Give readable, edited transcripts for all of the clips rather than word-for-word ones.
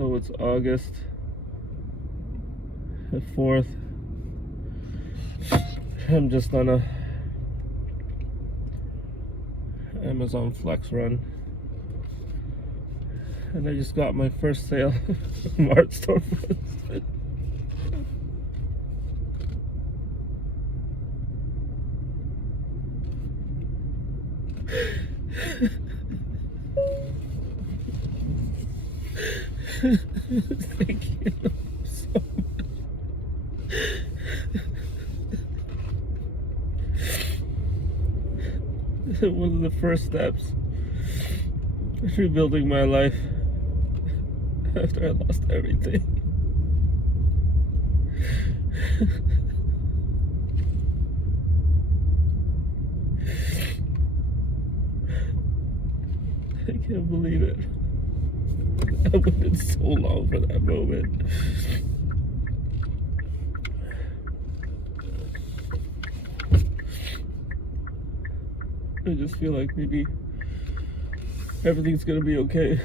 So it's August the 4th. I'm just on a Amazon Flex run, and I just got my first sale from art store. Thank you so much. One of the first steps in rebuilding my life after I lost everything. I can't believe it. I waited so long for that moment. I just feel like maybe everything's gonna be okay.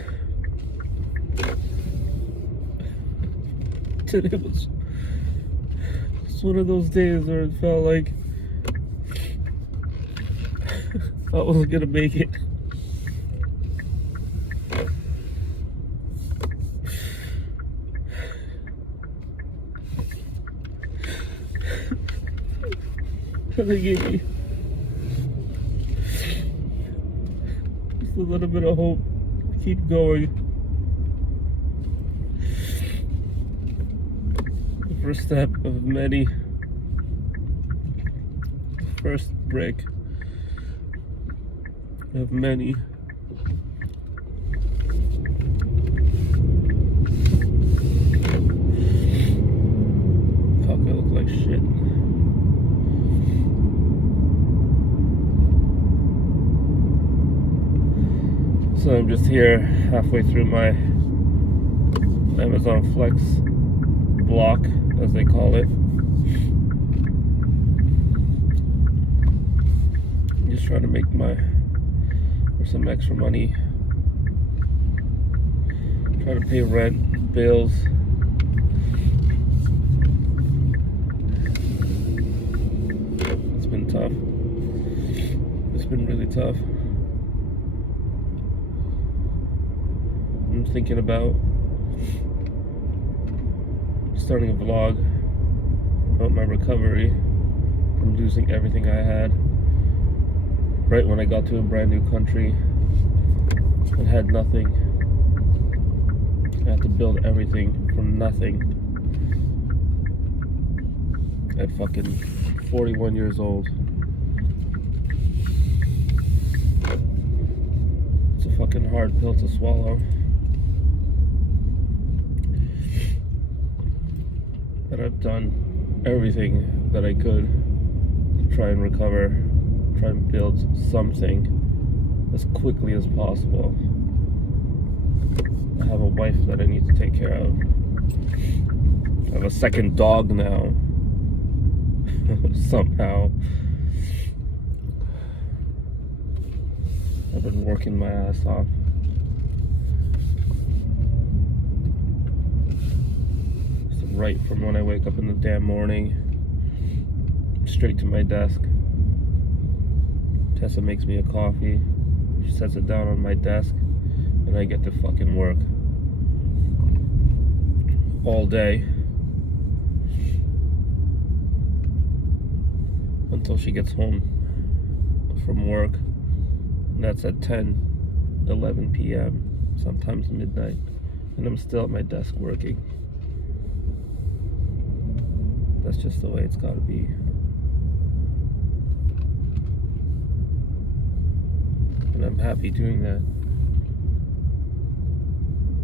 Today was one of those days where it felt like I wasn't gonna make it. And they gave me just a little bit of hope to keep going. The first step of many. The first break of many. Fuck, I look like shit. So I'm just here halfway through my Amazon Flex block, as they call it. I'm just trying to make some extra money. Try to pay rent, bills. It's been tough. It's been really tough. I'm thinking about starting a vlog about my recovery from losing everything I had right when I got to a brand new country and had nothing. I had to build everything from nothing at fucking 41 years old. It's a fucking hard pill to swallow. But I've done everything that I could to try and recover, try and build something as quickly as possible. I have a wife that I need to take care of. I have a second dog now. Somehow. I've been working my ass off. Right from when I wake up in the damn morning, straight to my desk. Tessa makes me a coffee, she sets it down on my desk, and I get to fucking work all day until she gets home from work, and that's at 10-11 p.m., sometimes midnight, and I'm still at my desk working. That's just the way it's gotta be. And I'm happy doing that.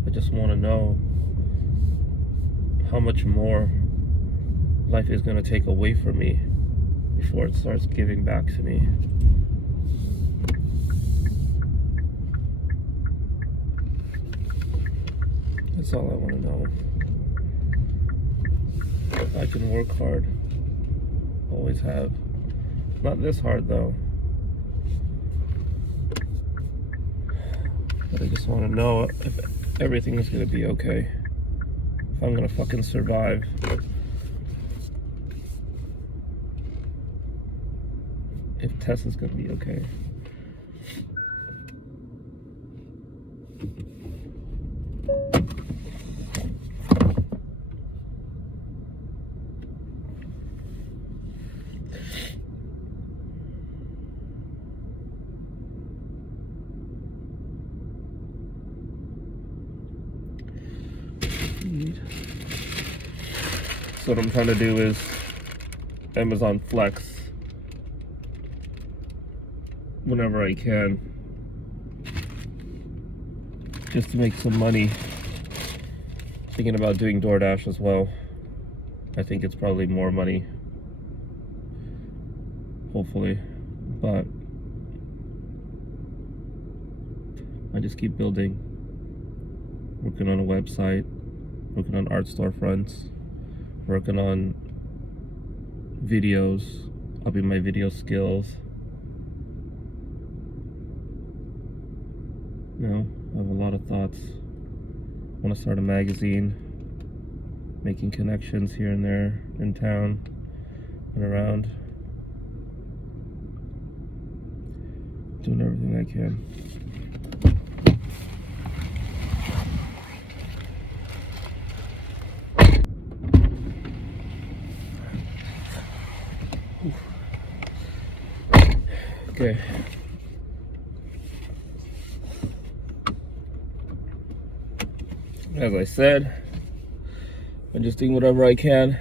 I just want to know how much more life is gonna take away from me before it starts giving back to me. That's all I want to know. I can work hard. Always have. Not this hard though. But I just want to know if everything is going to be okay. if I'm gonna fucking survive. If Tessa's gonna be okay. So what I'm trying to do is Amazon Flex whenever I can, just to make some money. Thinking about doing DoorDash as well. I think it's probably more money, hopefully, but I just keep building, working on a website, working on art storefronts, working on videos, upping my video skills. You know, I have a lot of thoughts. I want to start a magazine, making connections here and there in town and around. Doing everything I can. Okay. As I said, I'm just doing whatever I can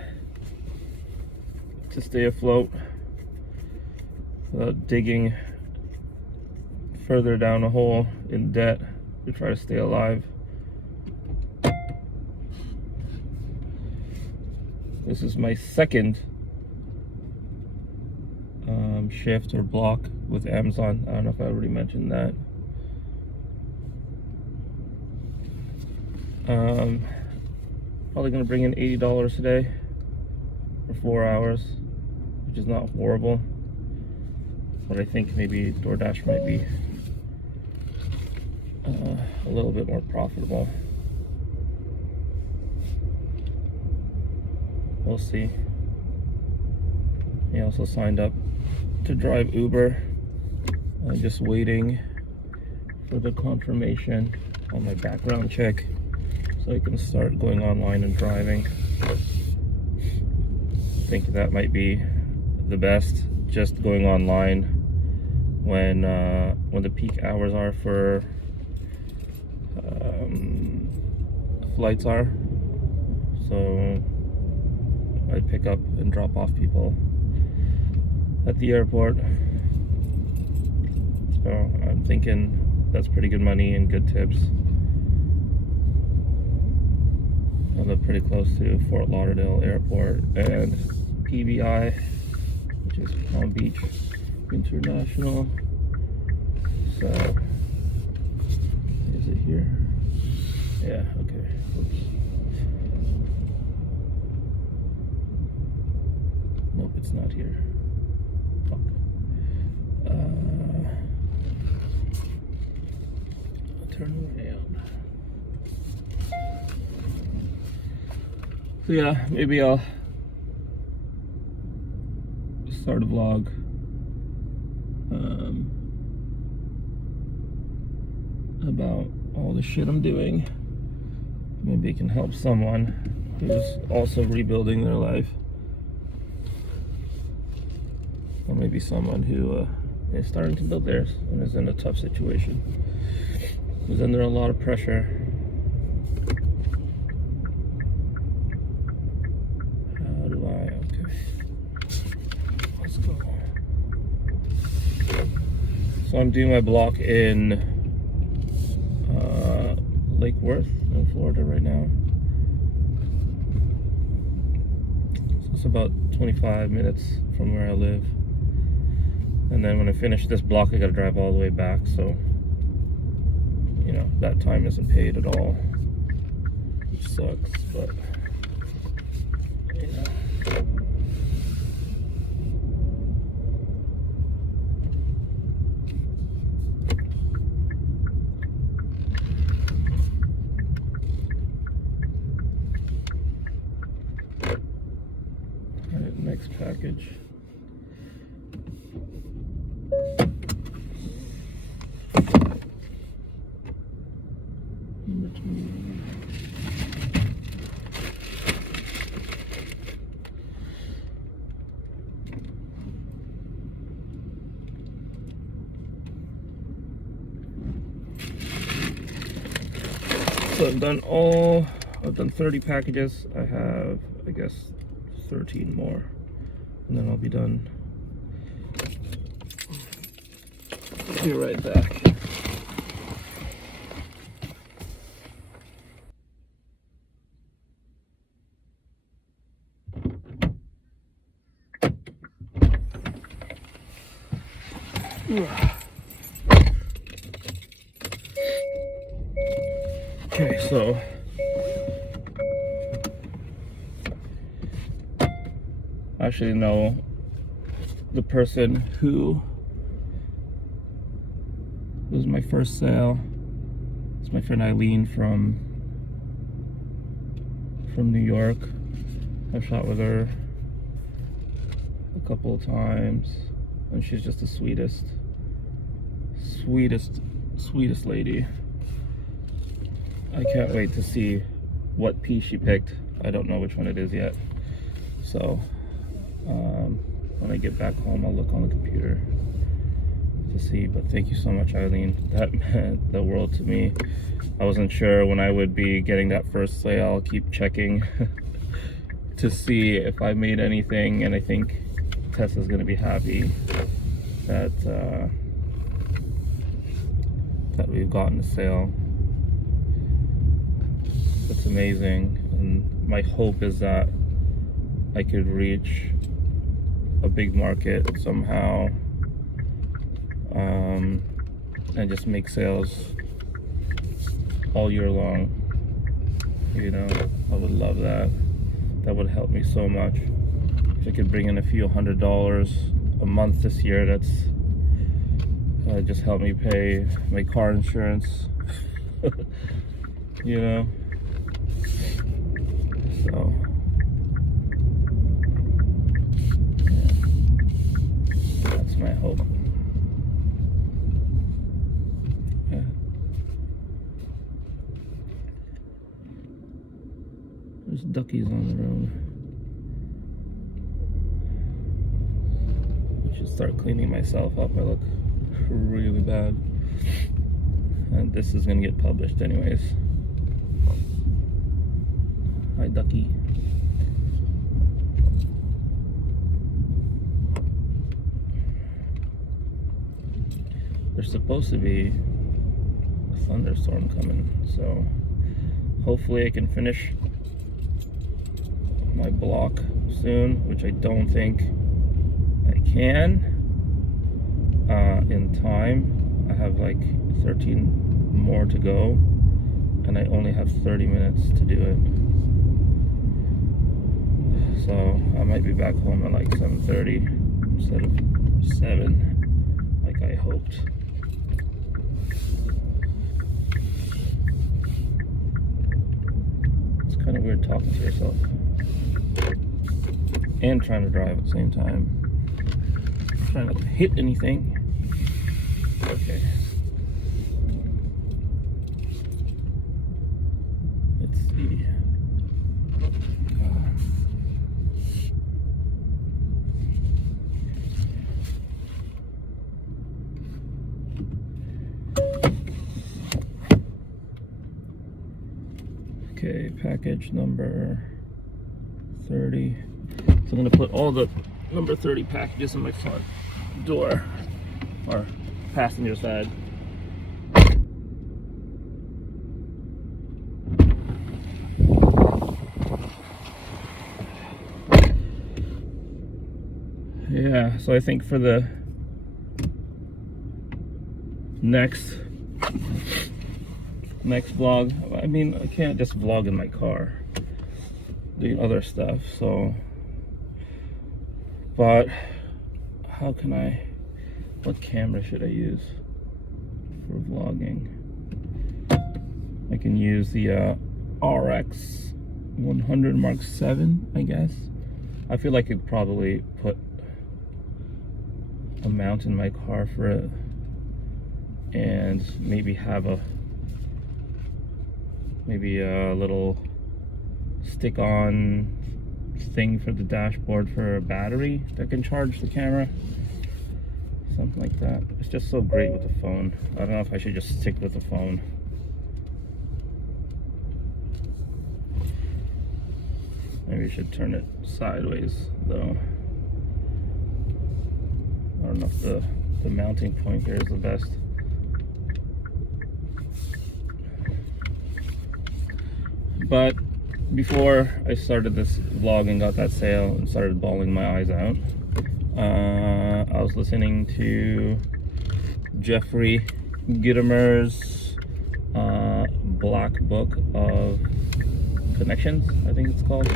to stay afloat without digging further down a hole in debt to try to stay alive. This is my second shift or block with Amazon. I don't know if I already mentioned that. Probably gonna bring in $80 today for 4 hours, which is not horrible, but I think maybe DoorDash might be a little bit more profitable. We'll see. He also signed up to drive Uber. I'm just waiting for the confirmation on my background check so I can start going online and driving. I think that might be the best, just going online when the peak hours are for flights are. So I pick up and drop off people at the airport. So I'm thinking that's pretty good money and good tips. I live pretty close to Fort Lauderdale Airport and PBI, which is Palm Beach International. So, is it here? Yeah, okay. Oops. Nope, it's not here. Fuck. I'll turn around. So yeah, maybe I'll start a vlog about all the shit I'm doing. Maybe it can help someone who's also rebuilding their life, or maybe someone who is starting to build theirs and is in a tough situation, who's under a lot of pressure. How do I? Okay, let's go. So I'm doing my block in Lake Worth in Florida right now. So it's about 25 minutes from where I live. And then when I finish this block, I gotta drive all the way back. So, you know, that time isn't paid at all, which sucks, but, you know. So I've done 30 packages. I have, I guess, 13 more, and then I'll be done. Be right back. Okay, so actually no, the person who was my first sale, it's my friend Eileen from New York. I've shot with her a couple of times, and she's just the sweetest lady. I can't wait to see what piece she picked. I don't know which one it is yet, so when I get back home I'll look on the computer to see. But thank you so much, Eileen. That meant the world to me. I wasn't sure when I would be getting that first sale. I'll keep checking to see if I made anything, and I think Tessa's gonna be happy that that we've gotten a sale. It's amazing, and my hope is that I could reach a big market somehow, and just make sales all year long. You know, I would love that. That would help me so much. If I could bring in a few $100s a month this year, that's just help me pay my car insurance. You know, so yeah, that's my hope. Yeah. There's duckies on the road. I should start cleaning myself up. I look really bad, and this is gonna get published anyways. Hi, ducky. There's supposed to be a thunderstorm coming, so hopefully I can finish my block soon, which I don't think I can in time. I have like 13 more to go, and I only have 30 minutes to do it. So I might be back home at like 7:30 instead of 7 like I hoped. It's kind of weird talking to yourself and trying to drive at the same time. Trying not to hit anything. Okay. Let's see. Okay, package number 30. So I'm gonna put all the number 30 packages in my front door, or passenger side. Yeah, so I think for the next vlog, I mean, I can't just vlog in my car doing other stuff, so, but how can I, what camera should I use for vlogging? I can use the RX 100 Mark 7, I guess. I feel like I'd probably put a mount in my car for it, and maybe have a little stick-on thing for the dashboard for a battery that can charge the camera, something like that. It's just so great with the phone. I don't know if I should just stick with the phone. Maybe I should turn it sideways though. I don't know if the mounting point here is the best. But before I started this vlog and got that sale and started bawling my eyes out, I was listening to Jeffrey Gitomer's Black Book of Connections, I think it's called.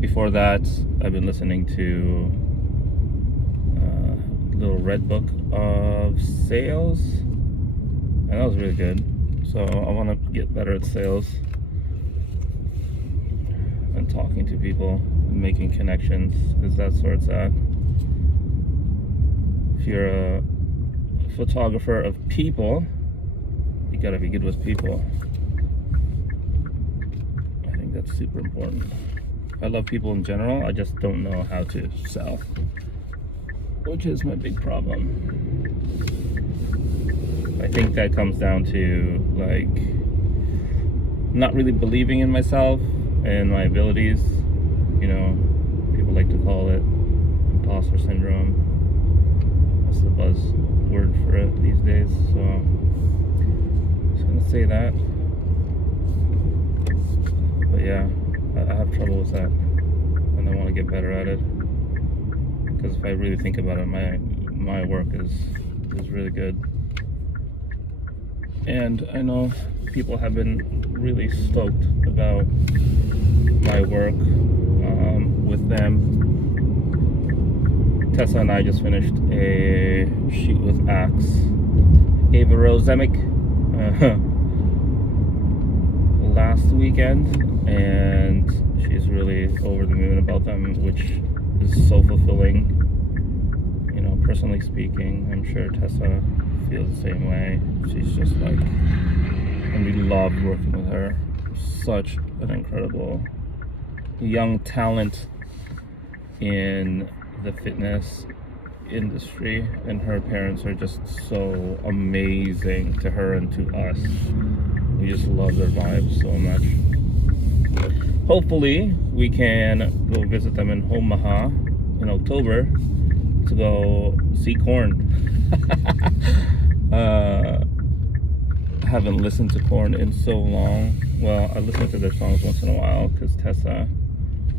Before that, I've been listening to Little Red Book of Sales, and that was really good. So I want to get better at sales and talking to people and making connections, because that's where it's at. If you're a photographer of people, you gotta be good with people. I think that's super important. I love people in general, I just don't know how to sell, which is my big problem. I think that comes down to like not really believing in myself and my abilities. You know, people like to call it imposter syndrome. That's the buzzword for it these days. So I'm just gonna say that. But yeah, I have trouble with that, and I want to get better at it. Because if I really think about it, my work is really good. And I know people have been really stoked about my work with them. Tessa and I just finished a shoot with Axe Ava Rosemic last weekend, and she's really over the moon about them, which is so fulfilling. You know, personally speaking, I'm sure Tessa feels the same way. She's just like, and we love working with her. Such an incredible young talent in the fitness industry, and her parents are just so amazing to her and to us. We just love their vibes so much. Hopefully we can go visit them in Omaha in October to go see Korn. I haven't listened to Korn in so long. Well, I listen to their songs once in a while because Tessa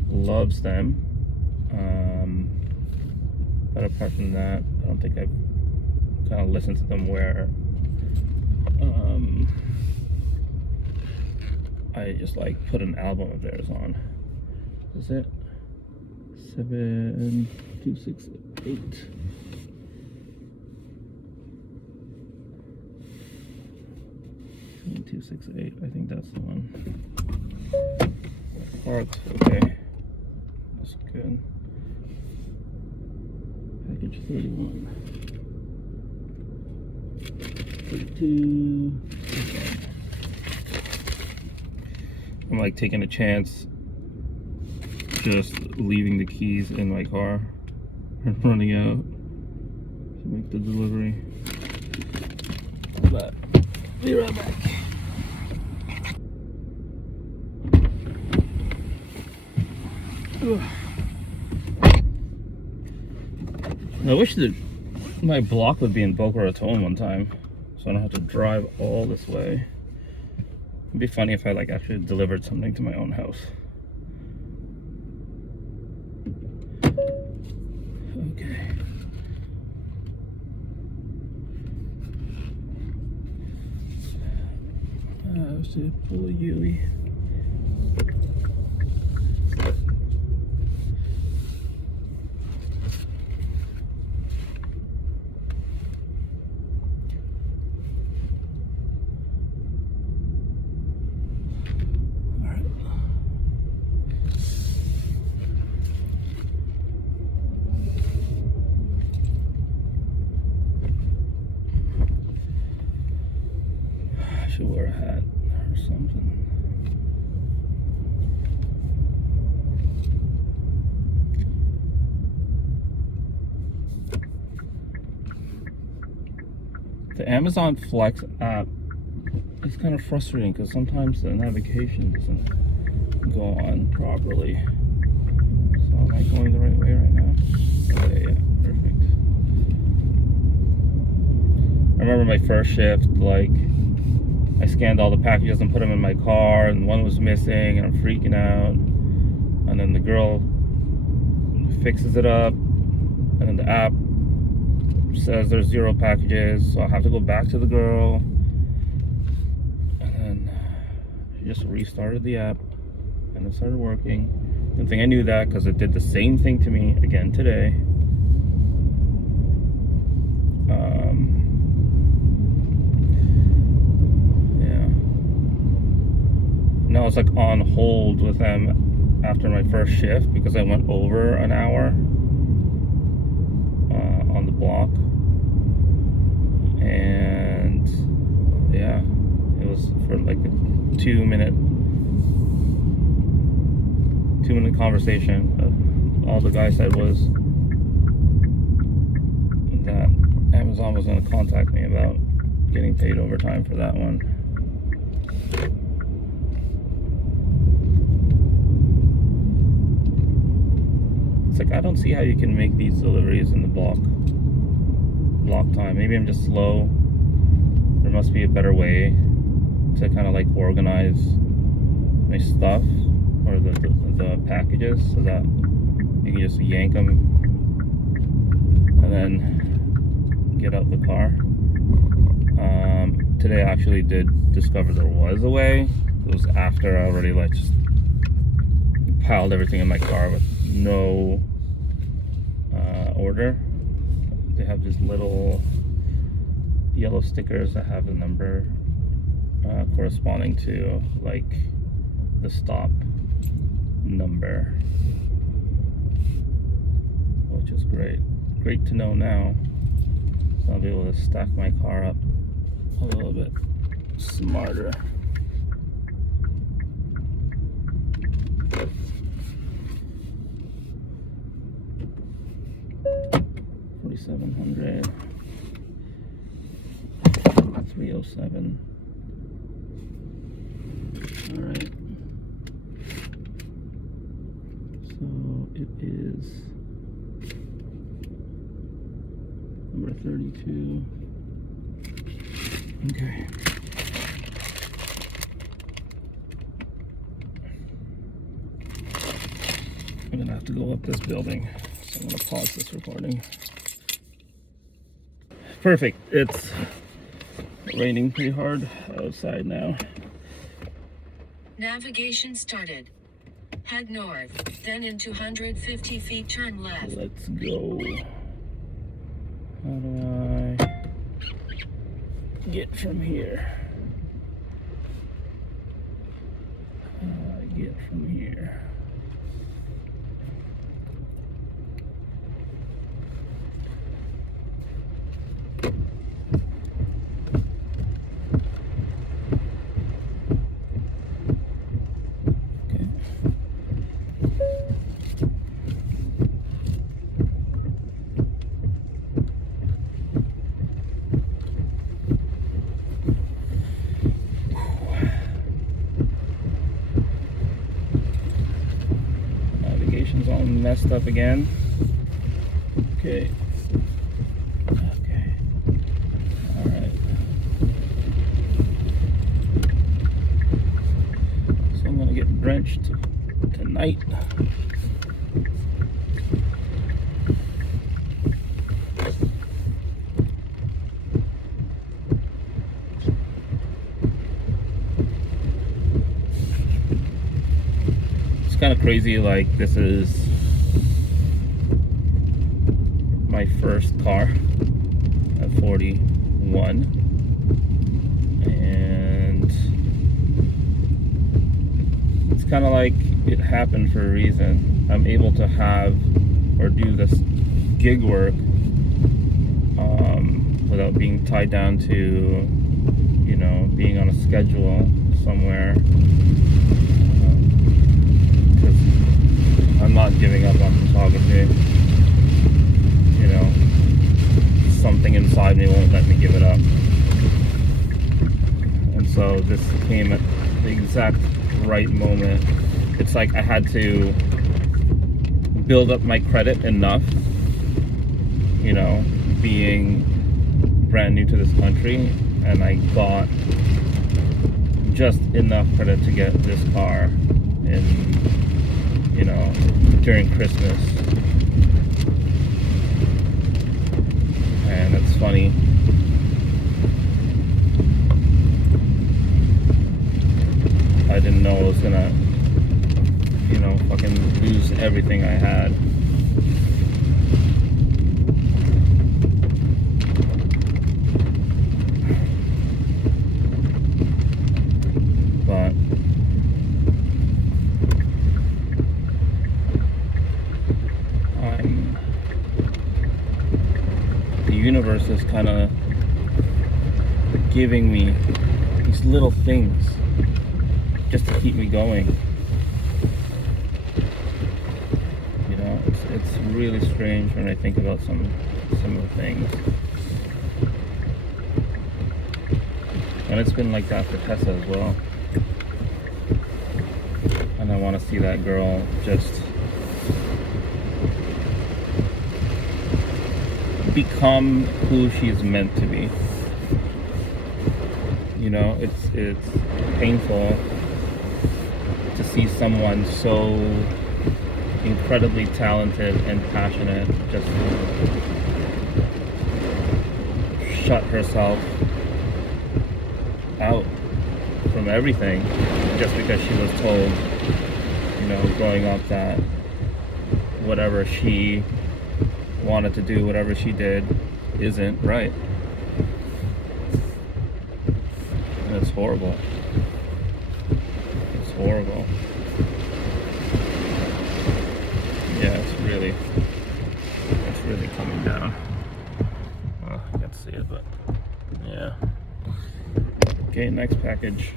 loves them. But apart from that, I don't think I've kind of listened to them where I just like put an album of theirs on. Is it 7268? 7268, I think that's the one. Heart, okay. That's good. Package 31. 32. Okay. I'm like taking a chance just leaving the keys in my car and running out to make the delivery. But be right back. I wish that my block would be in Boca Raton one time, so I don't have to drive all this way. It'd be funny if I like actually delivered something to my own house. Okay. Let's see, pull a Yui. Should wear a hat or something. The Amazon Flex app is kind of frustrating because sometimes the navigation doesn't gone properly. So am I going the right way right now? Okay, yeah, perfect. I remember my first shift, like, I scanned all the packages and put them in my car, and one was missing, and I'm freaking out. And then the girl fixes it up, and then the app says there's 0 packages, so I have to go back to the girl. And then she just restarted the app, and it started working. Good thing I knew that, because it did the same thing to me again today. Yeah. Now it's like on hold with them after my first shift because I went over an hour on the block. And yeah, it was for like a 2-minute conversation. All the guy said was that Amazon was going to contact me about getting paid overtime for that one. It's like, I don't see how you can make these deliveries in the block time. Maybe I'm just slow. There must be a better way to kind of like organize my stuff or the packages so that you can just yank them and then get out the car. Today I actually did discover there was a way. It was after I already like just piled everything in my car with no order. They have these little yellow stickers that have a number corresponding to like the stop number, which is great to know now. So I'll be able to stack my car up a little bit smarter. $4,700, 307. All right. So it is number 32. Okay. I'm gonna have to go up this building, so I'm gonna pause this recording. Perfect. It's raining pretty hard outside now. Navigation started. Head north, then in 250 feet turn left. Let's go. How do I get from here? How do I get from here? Navigation's all messed up again. Okay. All right. So I'm gonna get drenched tonight. It's kind of crazy, like this is my first car at 41, and it's kind of like it happened for a reason. I'm able to have or do this gig work without being tied down to, you know, being on a schedule somewhere. I'm not giving up on photography. You know, something inside me won't let me give it up. And so this came at the exact right moment it's like I had to build up my credit enough, you know, being brand new to this country, and I got just enough credit to get this car in, you know, during Christmas. And it's funny, I didn't know I was gonna, you know, fucking lose everything I had. But the universe is kind of giving me these little things just to keep me going. You know, it's really strange when I think about some of the things. And it's been like that for Tessa as well. And I want to see that girl just become who she's meant to be. You know, it's painful to see someone so incredibly talented and passionate just shut herself out from everything just because she was told, you know, growing up that whatever she wanted to do, whatever she did, isn't right. And it's horrible. It's horrible. Yeah, it's really coming down. Well, I can't see it, but yeah. Okay, next package.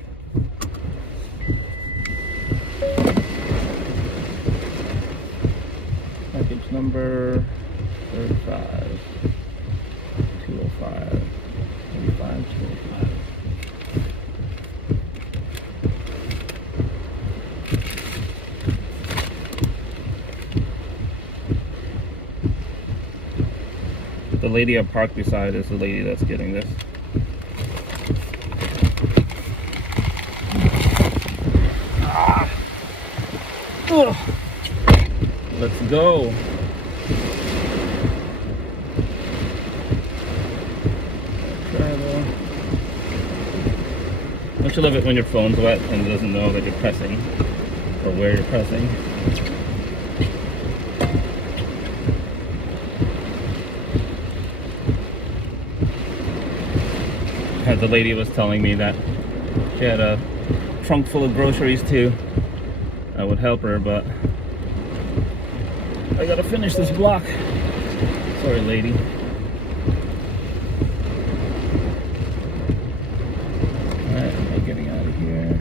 Package number 35, 205, 35, 205. The lady I parked beside is the lady that's getting this. Ugh. Let's go. Travel. Don't you love it when your phone's wet and it doesn't know that you're pressing or where you're pressing? The lady was telling me that she had a trunk full of groceries too. I would help her, but I gotta finish this block. Sorry, lady. Alright, am I getting out of here?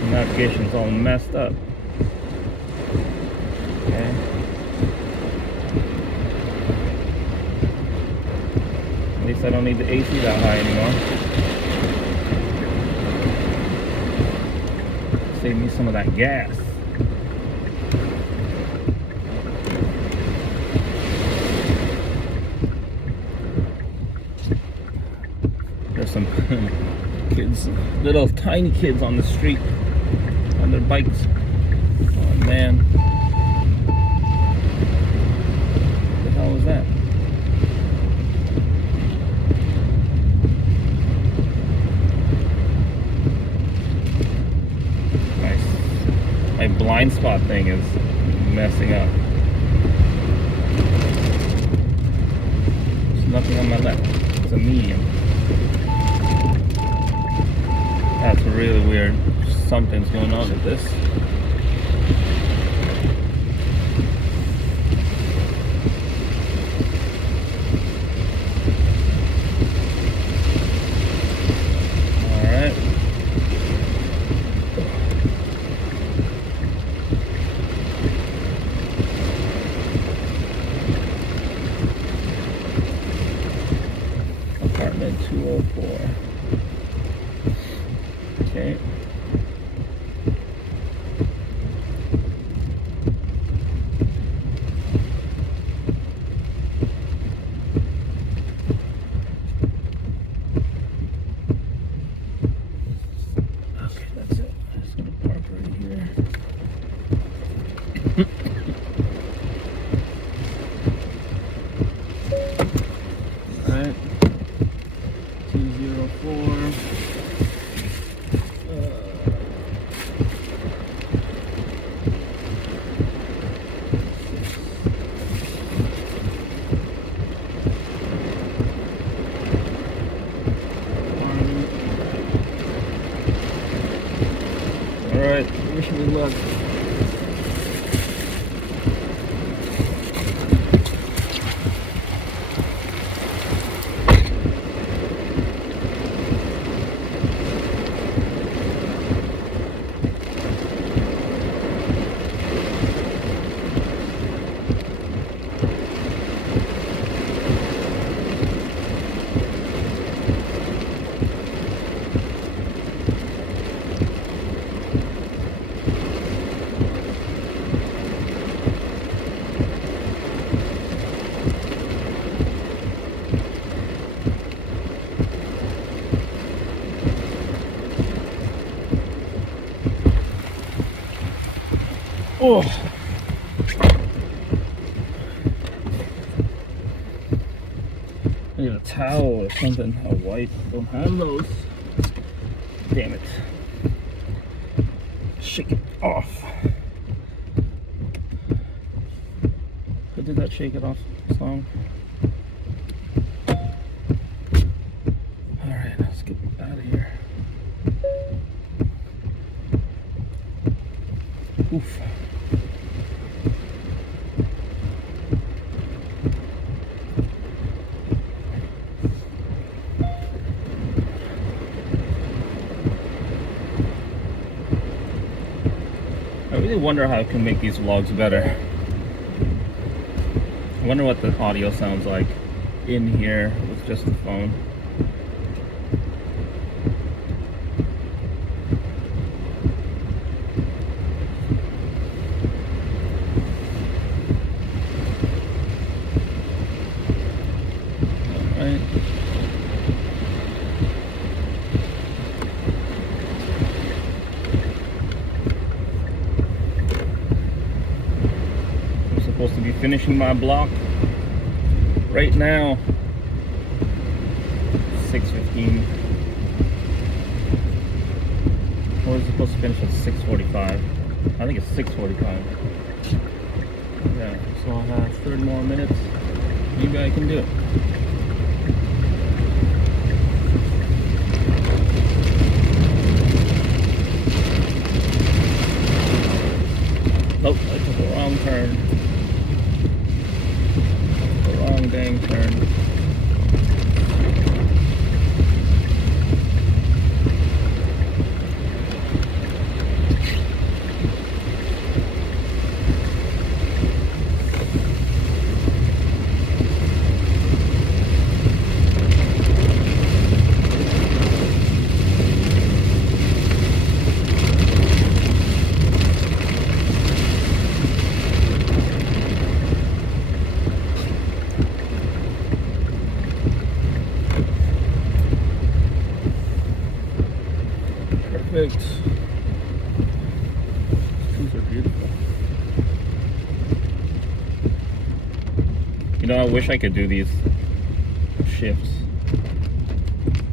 The navigation's all messed up. Okay. At least I don't need the AC that high anymore. Save me some of that gas. There's some kids, little tiny kids on the street on their bikes. Oh man. What the hell was that? My blind spot thing is messing up. There's nothing on my left. It's a medium. That's really weird. Something's going on with this. Alright. Apartment 204. Okay. Okay, that's it. I'm just gonna park right here. Alright. 204. Alright, wish me luck. Oh, I need a towel or something. A wipe. Don't have those. Damn it. Shake it off. Who did that shake it off song? Alright, let's get out of here. Oof. I really wonder how I can make these vlogs better. I wonder what the audio sounds like in here with just the phone. Alright. Supposed to be finishing my block right now. 6:15. Or is it supposed to finish at 6:45? I think it's 6:45. Yeah, so I'll have 30 more minutes. Maybe I can do it. Nope, I took a wrong turn. Wrong dang turn. Perfect. These are beautiful. You know, I wish I could do these shifts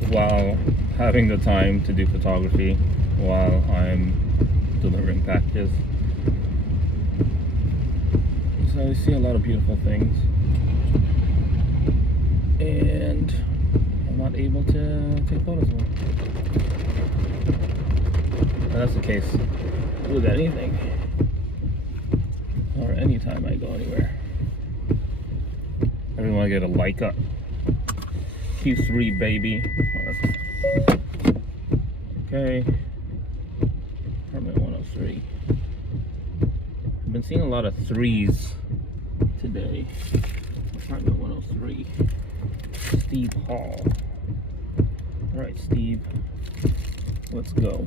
while having the time to do photography while I'm delivering packages. So I see a lot of beautiful things, and I'm not able to take photos of them. And that's the case with anything, or anytime I go anywhere. I really want to get a Leica Q3 baby. Okay, apartment 103. I've been seeing a lot of threes today. Apartment 103. Steve Hall. Alright, Steve. Let's go.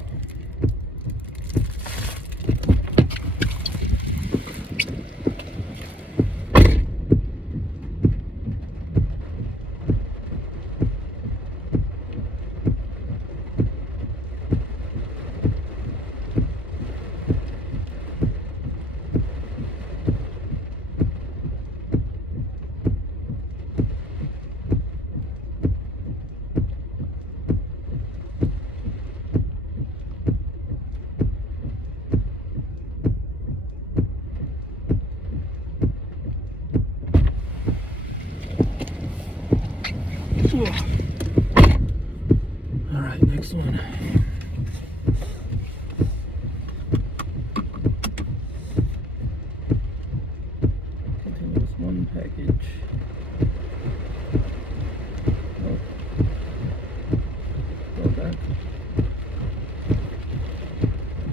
All right, next one. Continuous one package. Oh. Go back.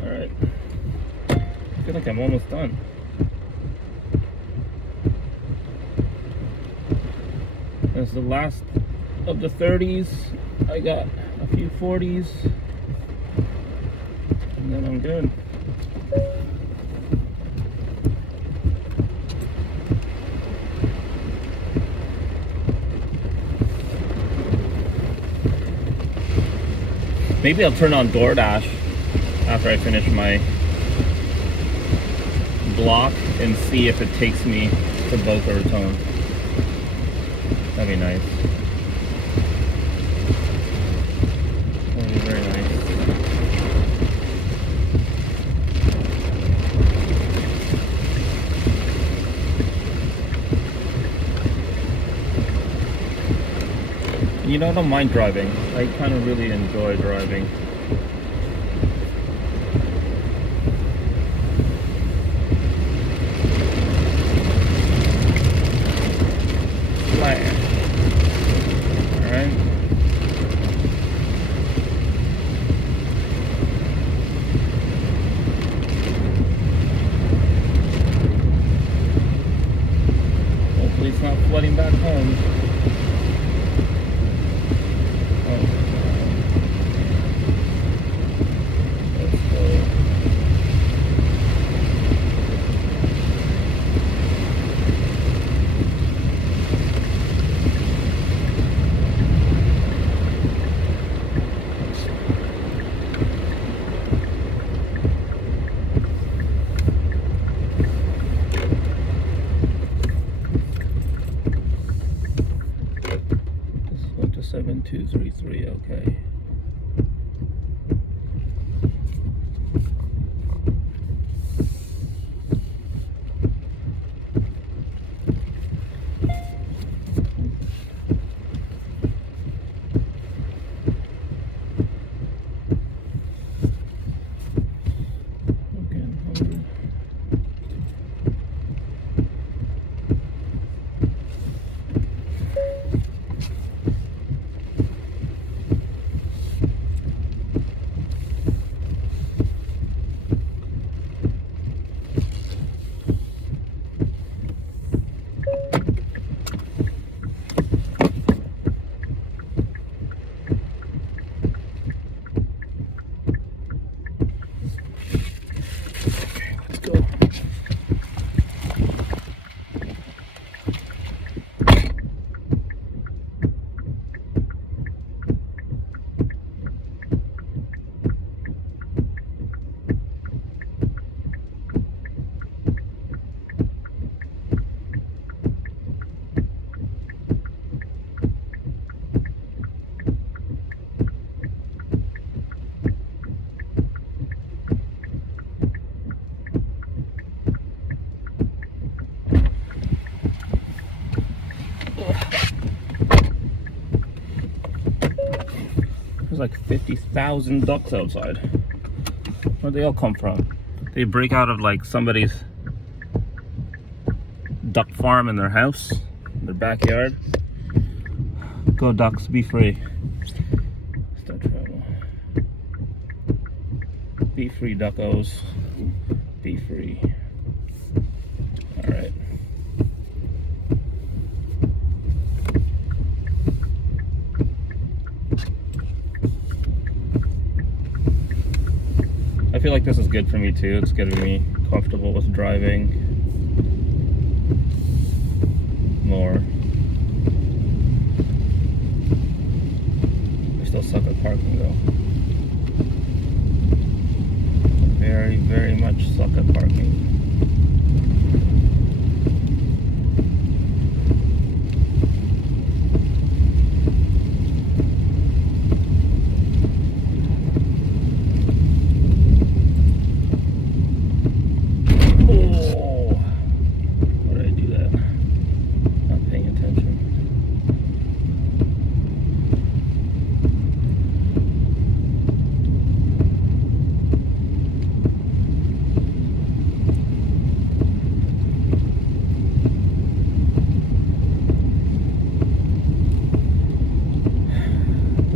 All right. I feel like I'm almost done. That's the last of the 30s. I got a few 40s, and then I'm good. Maybe I'll turn on DoorDash after I finish my block and see if it takes me to Boca Raton. That'd be nice. That'd be very nice. You know, I don't mind driving. I kind of really enjoy driving. Flat. Alright. Hopefully it's not flooding back home. This is going to 7233, okay. There's like 50,000 ducks outside. Where'd they all come from? They break out of like somebody's duck farm in their house, in their backyard. Go ducks, be free. Start travel. Be free, duckos. Be free. All right. feel like this is good for me too. It's getting me comfortable with driving more. I still suck at parking though. Very, very much suck at parking.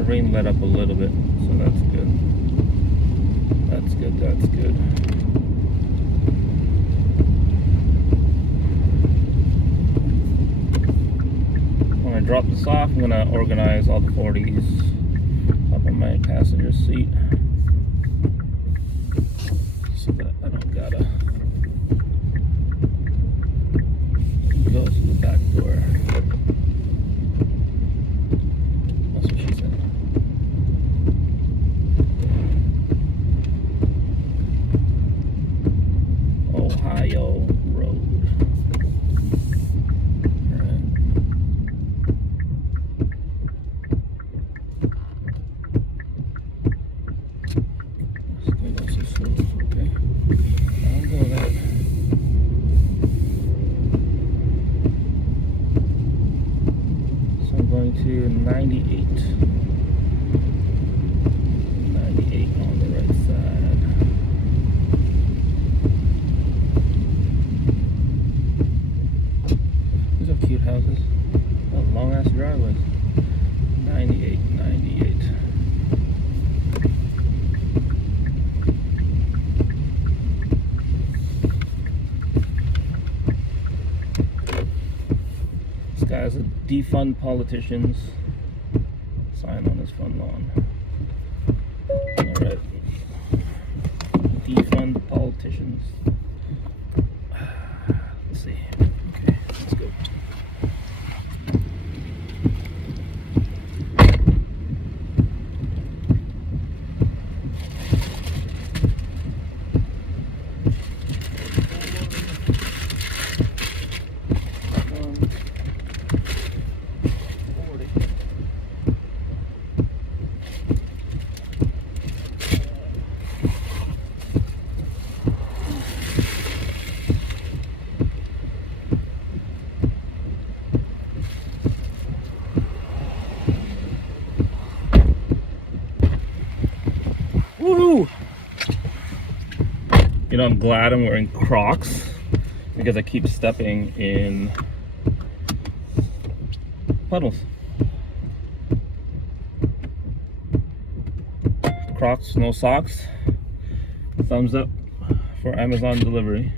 Rain let up a little bit, so that's good. That's good, that's good. When I drop this off, I'm going to organize all the 40s up on my passenger seat so that I don't gotta go to the back door. That's what she said. Ohio Road. Alright. Still go so slow. Okay. I'll go that. So I'm going to 98. 98 on the right side. These are cute houses. Oh, long ass driveways. 98, 98. This guy has a defund politicians sign on his front lawn. Alright. Defund politicians. Let's see. Okay, let's go. Woo! You know, I'm glad I'm wearing Crocs because I keep stepping in puddles. Crocs, no socks. Thumbs up for Amazon delivery.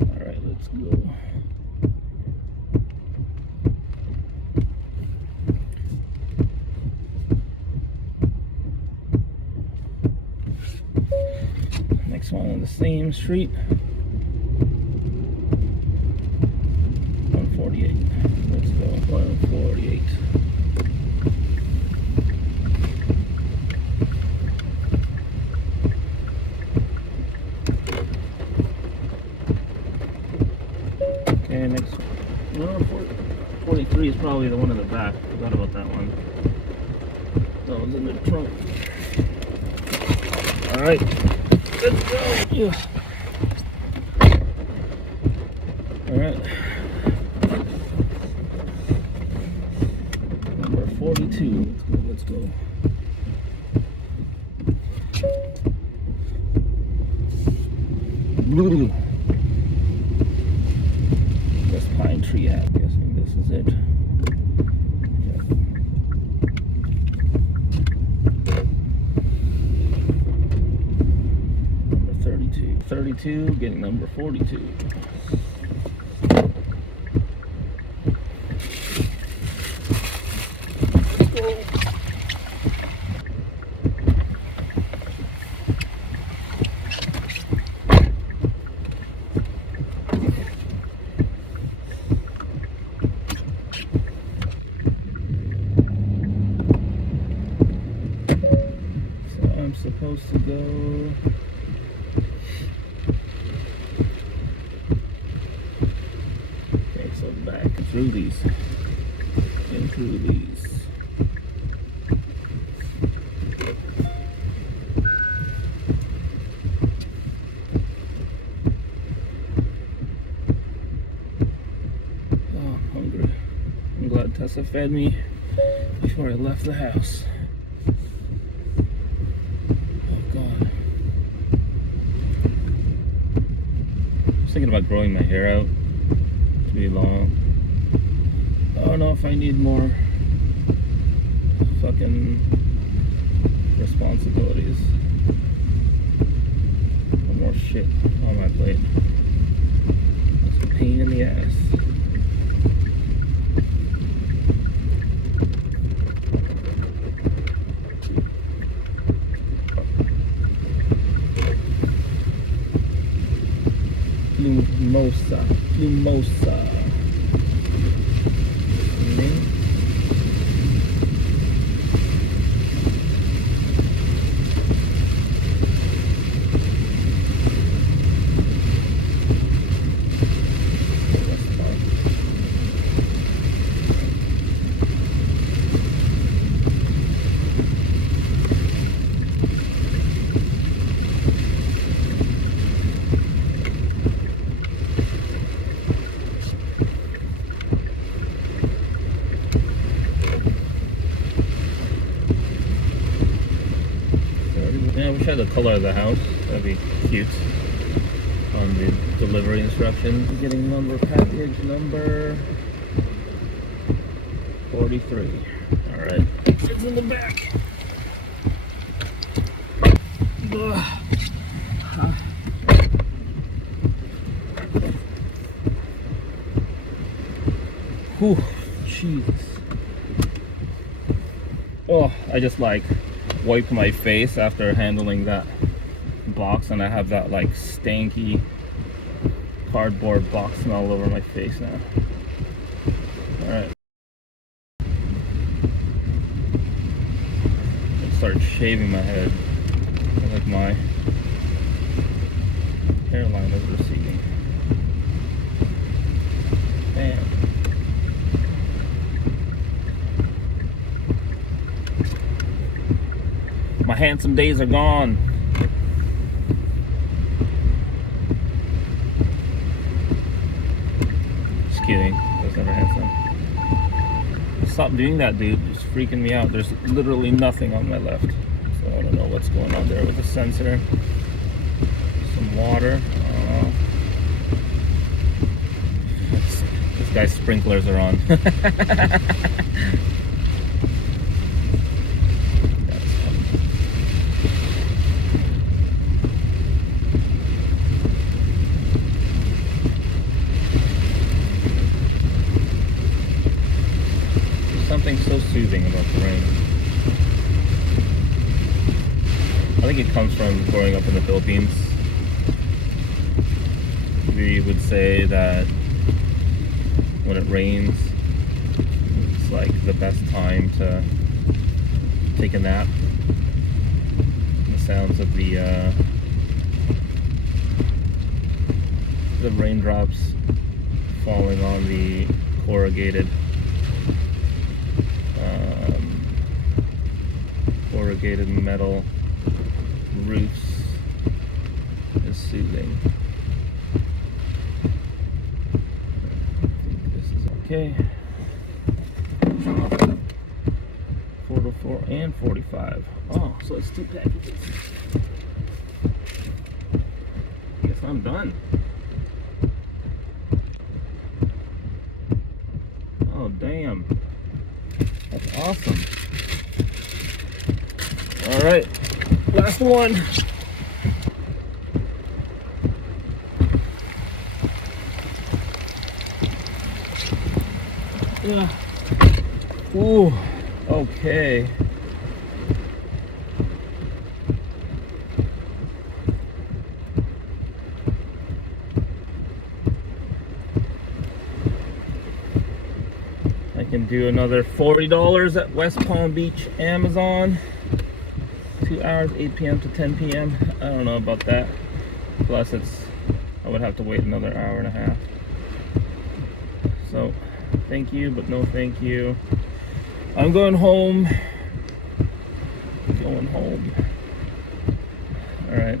Alright, let's go. Next one on the same street. 148. Let's go. 148. Okay, next one. No, 43 is probably the one in the back. Forgot about that one. That one's in the trunk. Alright. Let's go. Yeah. Alright. Number 42. Let's go. Blue. This pine tree hat. I'm guessing this is it. Yeah. Number 32. 32, getting number 42. Let's go. go. Okay, so back through these. In through these. Oh, I'm hungry. I'm glad Tessa fed me before I left the house. Oh God. I was thinking about growing my hair out to be long. I don't know if I need more fucking responsibilities or more shit on my plate. It's a pain in the ass. Plumosa. Yeah, I wish I had the color of the house. That'd be cute on the delivery instructions. Getting package number 43. Alright, it's in the back. Ugh. Whew, Jesus. Oh, I just like wiped my face after handling that box, and I have that like stanky cardboard box smell over my face now. Alright. I'll start shaving my head. I feel like my hairline is receding. Damn. My handsome days are gone. Just kidding. I was never handsome. Stop doing that, dude. It's freaking me out. There's literally nothing on my left. So I don't know what's going on there with the sensor. Some water. This guy's sprinklers are on. Something so soothing about the rain. I think it comes from growing up in the Philippines. We would say that when it rains, it's like the best time to take a nap. The sounds of the raindrops falling on the corrugated metal roofs is soothing. I think this is okay. 404 and 45. Oh, so it's 2 packages. Guess I'm done. Oh, damn. That's awesome. All right, last one. Ooh, okay. I can do another $40 at West Palm Beach, Amazon. 2 hours, 8 p.m. to 10 p.m. I don't know about that. Plus I would have to wait another hour and a half. So thank you, but no thank you. I'm going home. Going home. All right.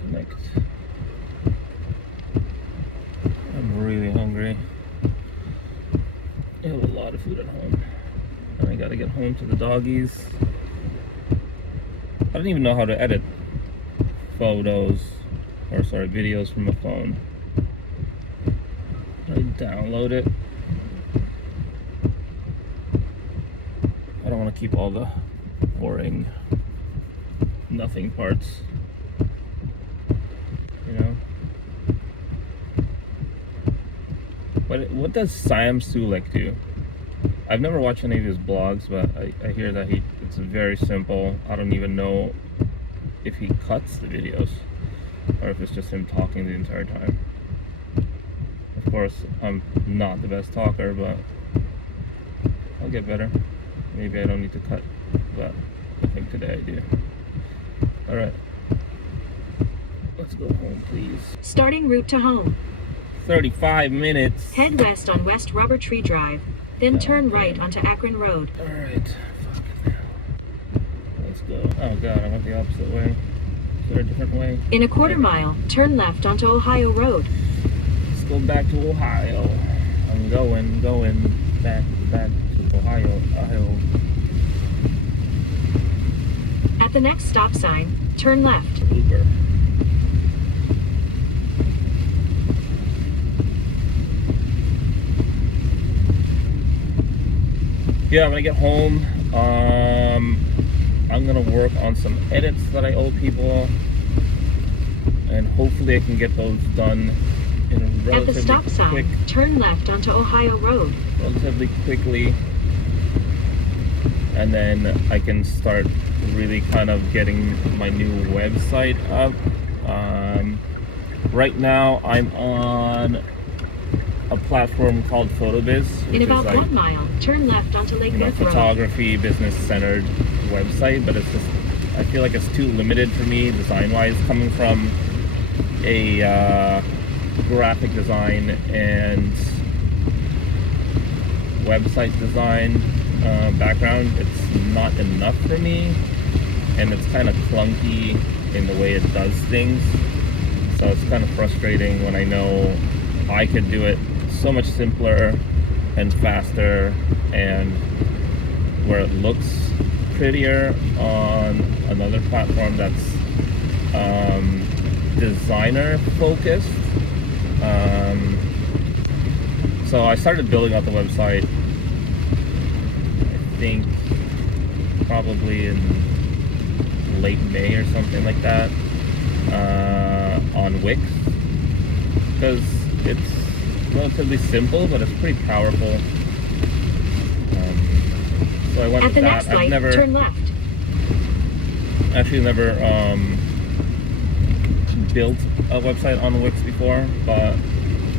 Connect. I'm really hungry. I have a lot of food at home. And I gotta get home to the doggies. I don't even know how to edit videos from a phone. I download it. I don't want to keep all the boring, nothing parts. You know? What does Sam Sulek do? I've never watched any of his blogs, but I hear that it's very simple. I don't even know if he cuts the videos or if it's just him talking the entire time. Of course, I'm not the best talker, but I'll get better. Maybe I don't need to cut, but I think today I do. Alright. Let's go home, please. Starting route to home. 35 minutes. Head west on West Rubber Tree Drive, then turn right onto Akron Road. Alright. Let's go. Oh god, I went the opposite way. Is there a different way? In a quarter mile, turn left onto Ohio Road. Let's go back to Ohio. I'm going back to Ohio. At the next stop sign, turn left. Uber. Yeah, when I get home, I'm gonna work on some edits that I owe people, and hopefully I can get those done in a At the relatively stop quick, sign, turn left onto Ohio Road. relatively quickly, and then I can start really kind of getting my new website up. Right now I'm on a platform called PhotoBiz, which In about is like 1 mile, turn left onto Lake Worth Road. photography business-centered website, but it's just, I feel like it's too limited for me design-wise, coming from a graphic design and website design background. It's not enough for me, and it's kind of clunky in the way it does things, so it's kind of frustrating when I know I could do it so much simpler and faster, and where it looks prettier on another platform that's designer focused. So I started building out the website, I think probably in late May or something like that, on Wix, because it's relatively simple, but it's pretty powerful. So I went At with the that. next I've light, never turn left. built a website on Wix before, but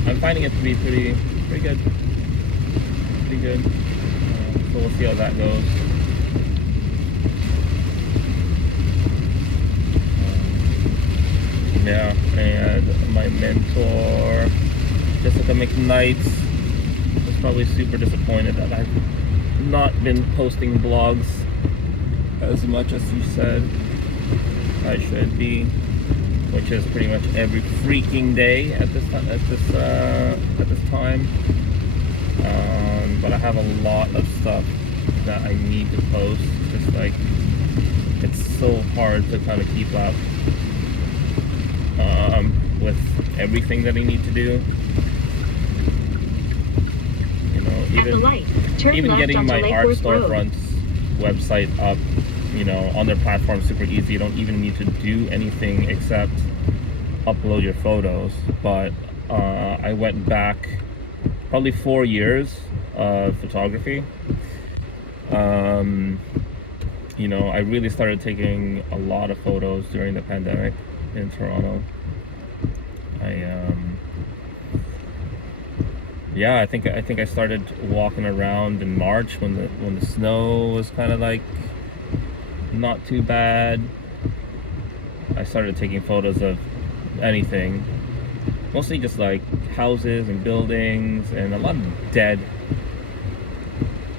I'm finding it to be pretty good. Pretty good. So we'll see how that goes. Yeah, and my mentor, Jessica McKnight, was probably super disappointed that I've not been posting blogs as much as you said I should be, which is pretty much every freaking day at this time. But I have a lot of stuff that I need to post. Just like, it's so hard to kind of keep up with everything that I need to do. You know, At the light, turn even left getting onto my Lake art Worth Road. storefronts website up, you know, on their platform, super easy. You don't even need to do anything except upload your photos. But I went back probably 4 years of photography. You know, I really started taking a lot of photos during the pandemic in Toronto. yeah, I think I started walking around in March when the snow was kind of like not too bad. I started taking photos of anything, mostly just like houses and buildings and a lot of dead,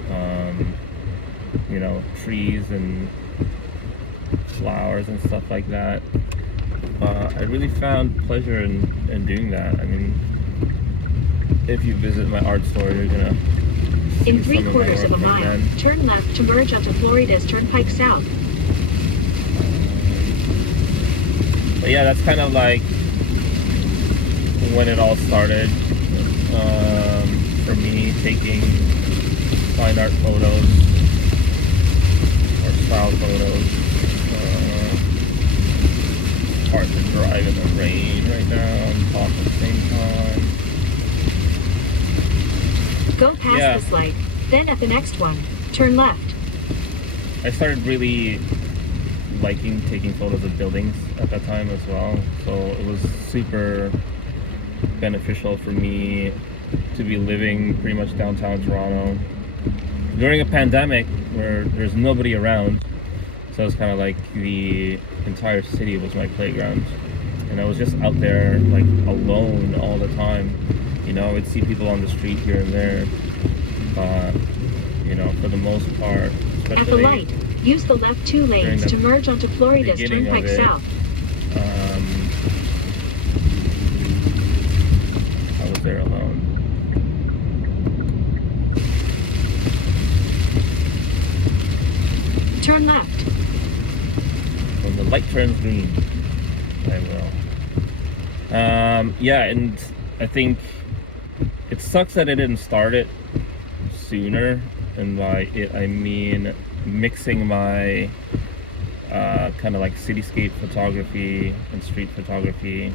um, trees and flowers and stuff like that. I really found pleasure in doing that. I mean, if you visit my art store, you're gonna see In some of my three-quarters work of a from mile, then. turn left to merge onto Florida's Turnpike South. But yeah, that's kind of like when it all started, for me, taking fine art photos or style photos. Hard to drive in the rain right now and talk at the same time. Go past Yeah. this light, then at the next one, turn left. I started really liking taking photos of buildings at that time as well, so it was super beneficial for me to be living pretty much downtown Toronto during a pandemic where there's nobody around. So it's kind of like the entire city was my playground, and I was just out there like alone all the time. I'd see people on the street here and there, but for the most part, At the especially light, use the left two during lanes the to merge onto Florida's beginning of Turnpike it, South. I was there alone. Turn left. When the light turns green, I will. Yeah, and I think it sucks that I didn't start it sooner. And by it, I mean mixing my kind of like cityscape photography and street photography,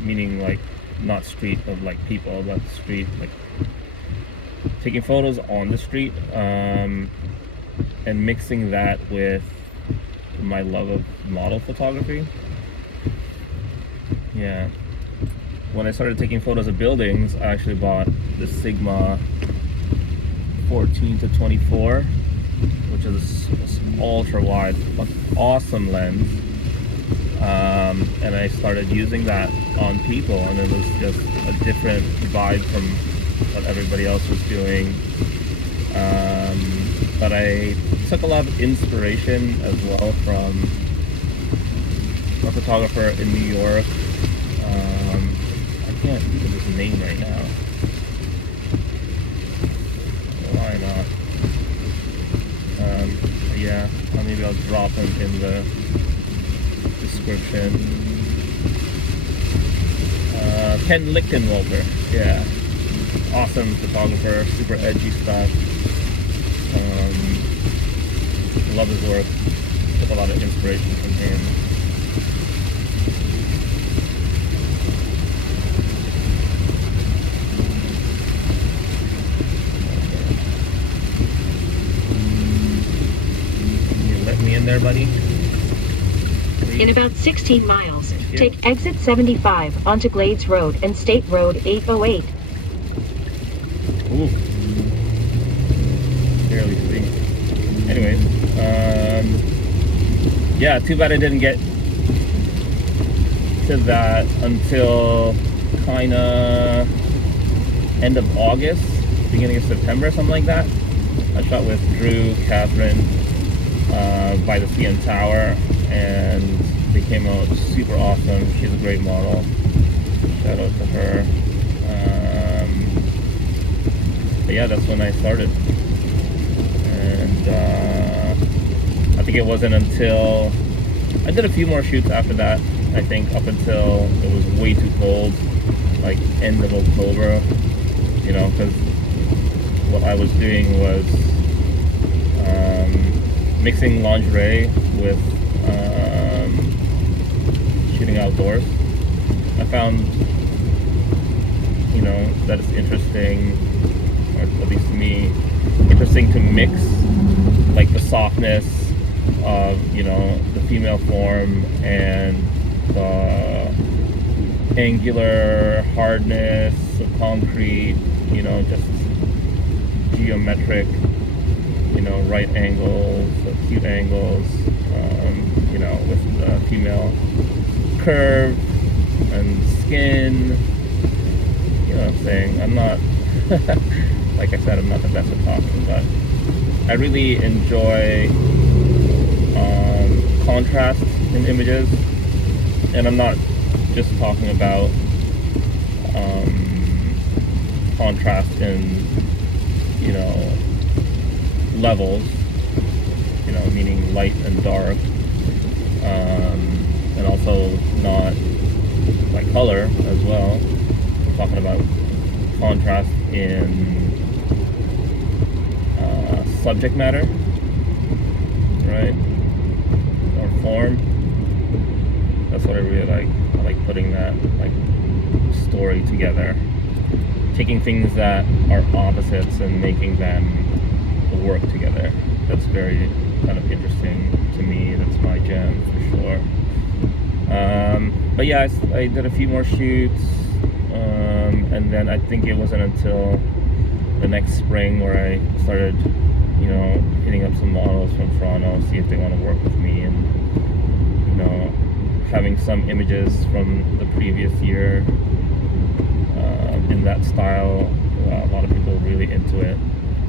meaning like not street of like people, but street like taking photos on the street, and mixing that with my love of model photography. Yeah. When I started taking photos of buildings, I actually bought the Sigma 14 to 24, which is this ultra wide, awesome lens. And I started using that on people, and it was just a different vibe from what everybody else was doing. But I took a lot of inspiration as well from a photographer in New York. I can't think of his name right now. Why not? Yeah, maybe I'll drop him in the description. Ken Lichtenwalter, yeah, awesome photographer, super edgy stuff. Love his work. Took a lot of inspiration from him. You let me in there, buddy? In about 16 miles, take exit 75 onto Glades Road and State Road 808. Ooh. Barely see. Anyways, yeah, too bad I didn't get to that until kinda end of August, beginning of September, something like that. I shot with Drew, Catherine, by the CN Tower, and they came out super awesome. She's a great model. Shout out to her. But yeah, that's when I started. And I think it wasn't until I did a few more shoots after that. I think up until it was way too cold, like end of October, because what I was doing was mixing lingerie with shooting outdoors. I found, that it's interesting, or at least to me, interesting to mix like the softness of the female form and the angular hardness of concrete, just geometric, right angles, acute angles, with female curve and skin. You know what I'm saying? I'm not, like I said, I'm not the best at talking, but I really enjoy contrast in images, and I'm not just talking about contrast in levels, meaning light and dark, and also not by color as well. I'm talking about contrast in subject matter, right, or form. That's what I really like. I like putting that story together, taking things that are opposites and making them work together. That's very kind of interesting to me. That's my jam for sure. But yeah, I did a few more shoots, and then I think it wasn't until the next spring where I started, hitting up some models from Toronto, see if they want to work with me, and having some images from the previous year in that style. A lot of people were really into it.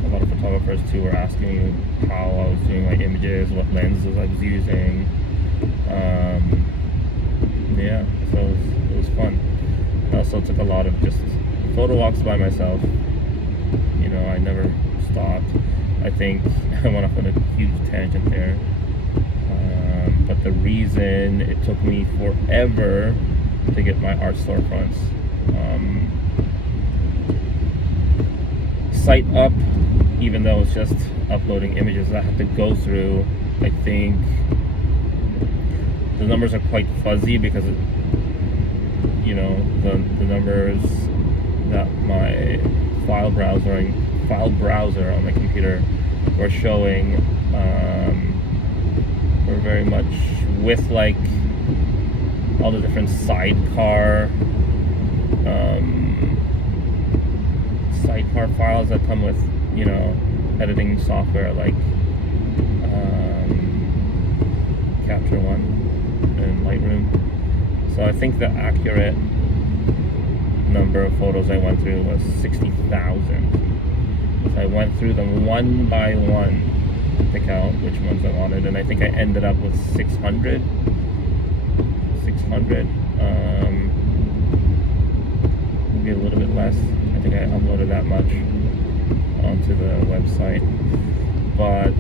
A lot of photographers too were asking me how I was doing my images, what lenses I was using. Yeah, so it was fun. I also took a lot of just photo walks by myself. I never stopped. I think I went off on a huge tangent there. But the reason it took me forever to get my art storefronts site up, even though it's just uploading images, I have to go through, I think the numbers are quite fuzzy because the numbers that my file browser on the computer were showing were very much with all the different sidecar files that come with editing software like Capture One and Lightroom. So I think the accurate number of photos I went through was 60,000. So I went through them one by one to pick out which ones I wanted, and I think I ended up with 600. Maybe a little bit less. I think I uploaded that much onto the website, but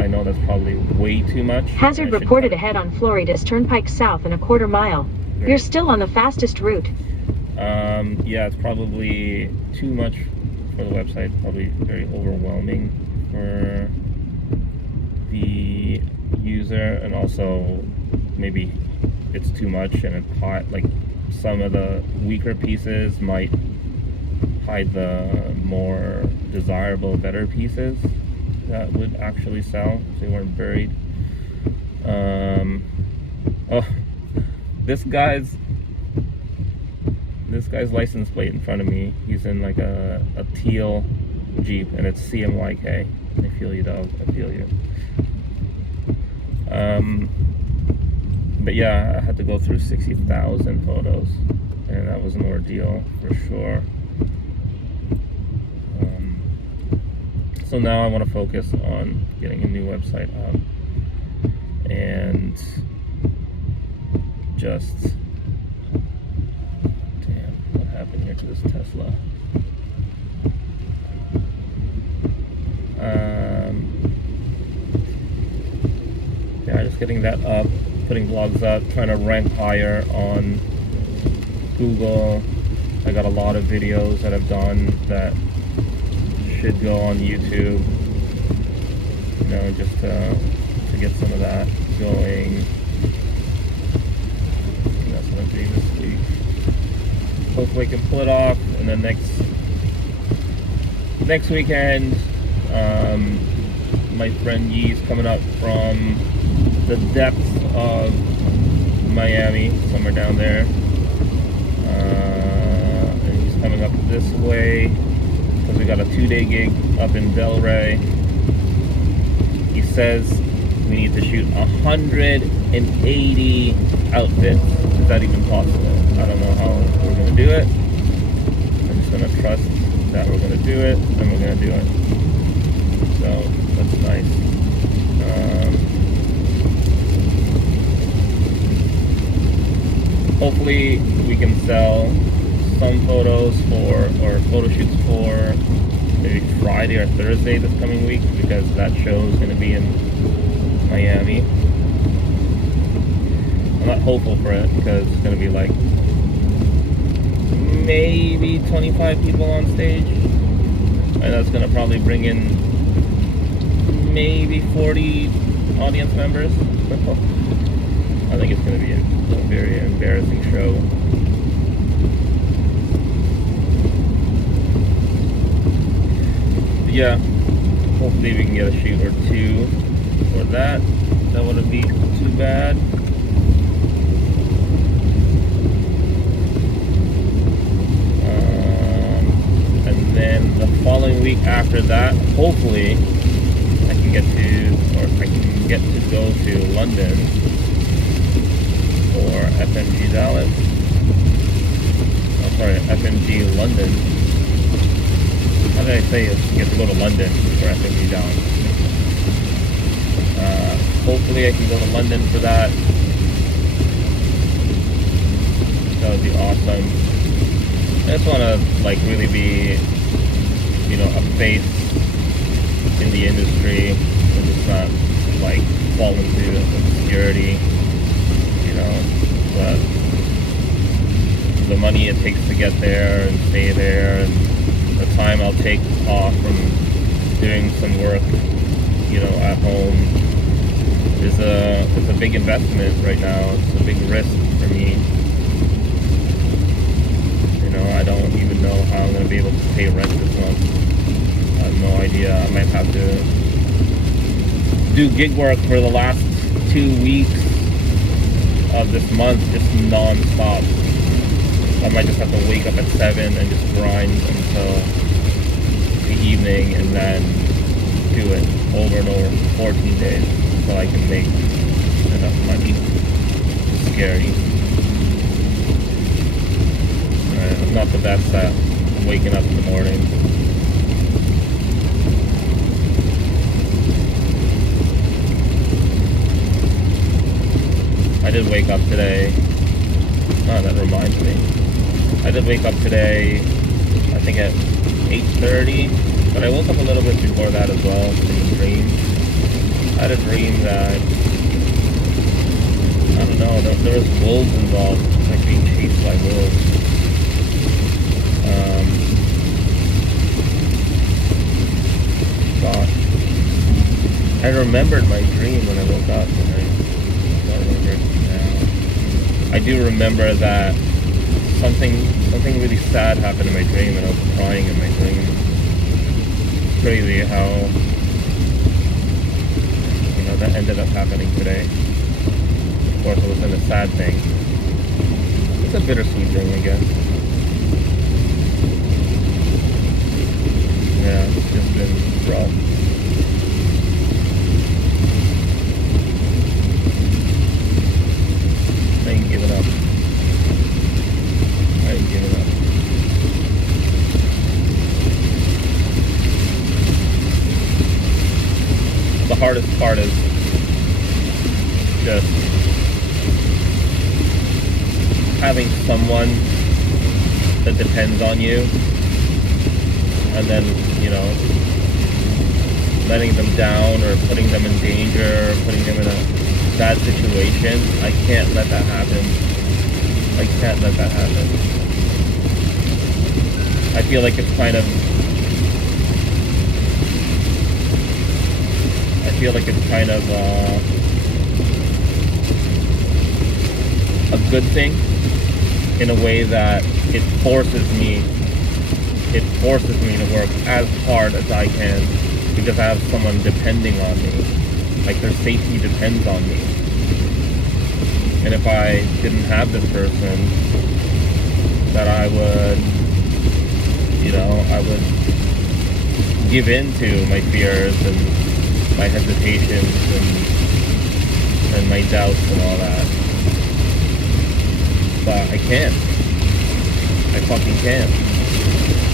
I know that's probably way too much. Hazard reported ahead on Florida's Turnpike South in a quarter mile. Great. You're still on the fastest route. Yeah, it's probably too much for the website, probably very overwhelming for the user, and also maybe it's too much and some of the weaker pieces might hide the more desirable, better pieces that would actually sell, so they weren't buried. This guy's license plate in front of me, he's in a teal Jeep, and it's CMYK. I feel you, dog. I feel you. But yeah, I had to go through 60,000 photos, and that was an ordeal for sure. So now I want to focus on getting a new website up and just, damn, what happened here to this Tesla? Yeah, just getting that up, putting vlogs up, trying to rank higher on Google. I got a lot of videos that I've done that should go on YouTube, just to get some of that going. And that's what I'm doing this week. Hopefully I can pull it off, and then next weekend, my friend Yee's coming up from the depths of Miami, somewhere down there, coming up this way because we got a 2-day gig up in Delray. He says we need to shoot 180 outfits. Is that even possible? I don't know how we're going to do it. I'm just going to trust that we're going to do it, and we're going to do it. So that's nice. Hopefully we can sell some photos or photo shoots for maybe Friday or Thursday this coming week, because that show is going to be in Miami. I'm not hopeful for it because it's going to be like maybe 25 people on stage, and that's going to probably bring in maybe 40 audience members. I think it's going to be a very embarrassing show. Yeah, hopefully we can get a shoot or two for that. That wouldn't be too bad. And then the following week after that, hopefully I can get to go to London for FMG Dallas. Oh, sorry, FMG London. How did I say it? You have to go to London for FMG Dallas. Hopefully I can go to London for that. That would be awesome. I just want to like really be, you know, a face in the industry and just not like fall into obscurity. You know, but the money it takes to get there and stay there, and the time I'll take off from doing some work, you know, at home is a big investment right now. It's a big risk for me. You know, I don't even know how I'm going to be able to pay rent this month. I have no idea. I might have to do gig work for the last 2 weeks of this month, just non-stop. I might just have to wake up at 7 and just grind until the evening, and then do it over and over for 14 days until I can make enough money. It's scary. I'm not the best at waking up in the morning. I did wake up today. Oh, that reminds me. I did wake up today, I think at 8:30, but I woke up a little bit before that as well in a dream. I had a dream that, I don't know, there was wolves involved, like being chased by wolves. Gosh. I remembered my dream when I woke up, and I don't remember it now. I do remember that something really sad happened in my dream, and I was crying in my dream. It's crazy how, you know, that ended up happening today. Of course, it wasn't a sad thing. It's a bittersweet thing, I guess. Yeah, it's just been rough. I ain't giving up. I ain't giving up. The hardest part is just having someone that depends on you, and then, you know, letting them down or putting them in danger or putting them in a bad situation. I can't let that happen. I can't let that happen. I feel like it's kind of, a good thing in a way that it forces me to work as hard as I can, because I have someone depending on me. Like, their safety depends on me. And if I didn't have this person that I would you know, I would give in to my fears and my hesitations and my doubts and all that. But I can't. I fucking can't.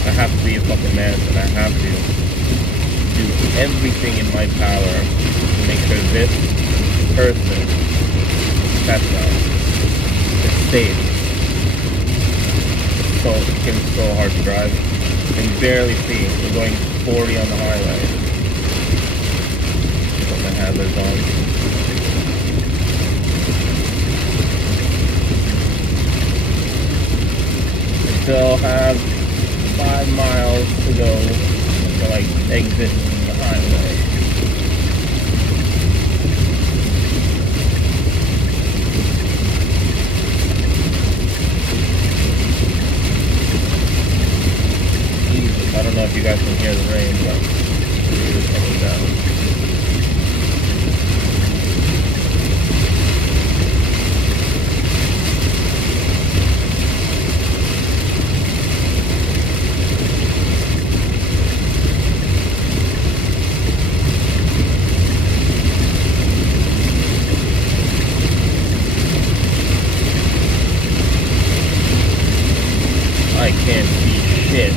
I have to be a fucking man, and I have to do everything in my power to make sure this person, Tesla, is safe. It's so hard to drive. You can barely see. We're going 40 on the highway. Put my hazards on. I still have 5 miles to go to like exit the highway. Jesus, I don't know if you guys can hear the rain, but it is coming down. I can't see shit.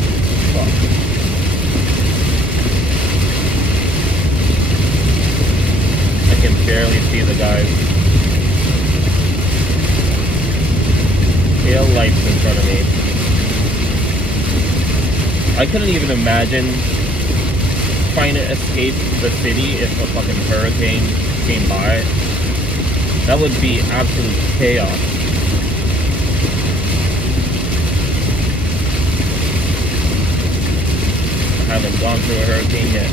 Fuck. I can barely see the guys. Tail lights in front of me. I couldn't even imagine trying to escape the city if a fucking hurricane came by. That would be absolute chaos. I haven't gone through a hurricane yet.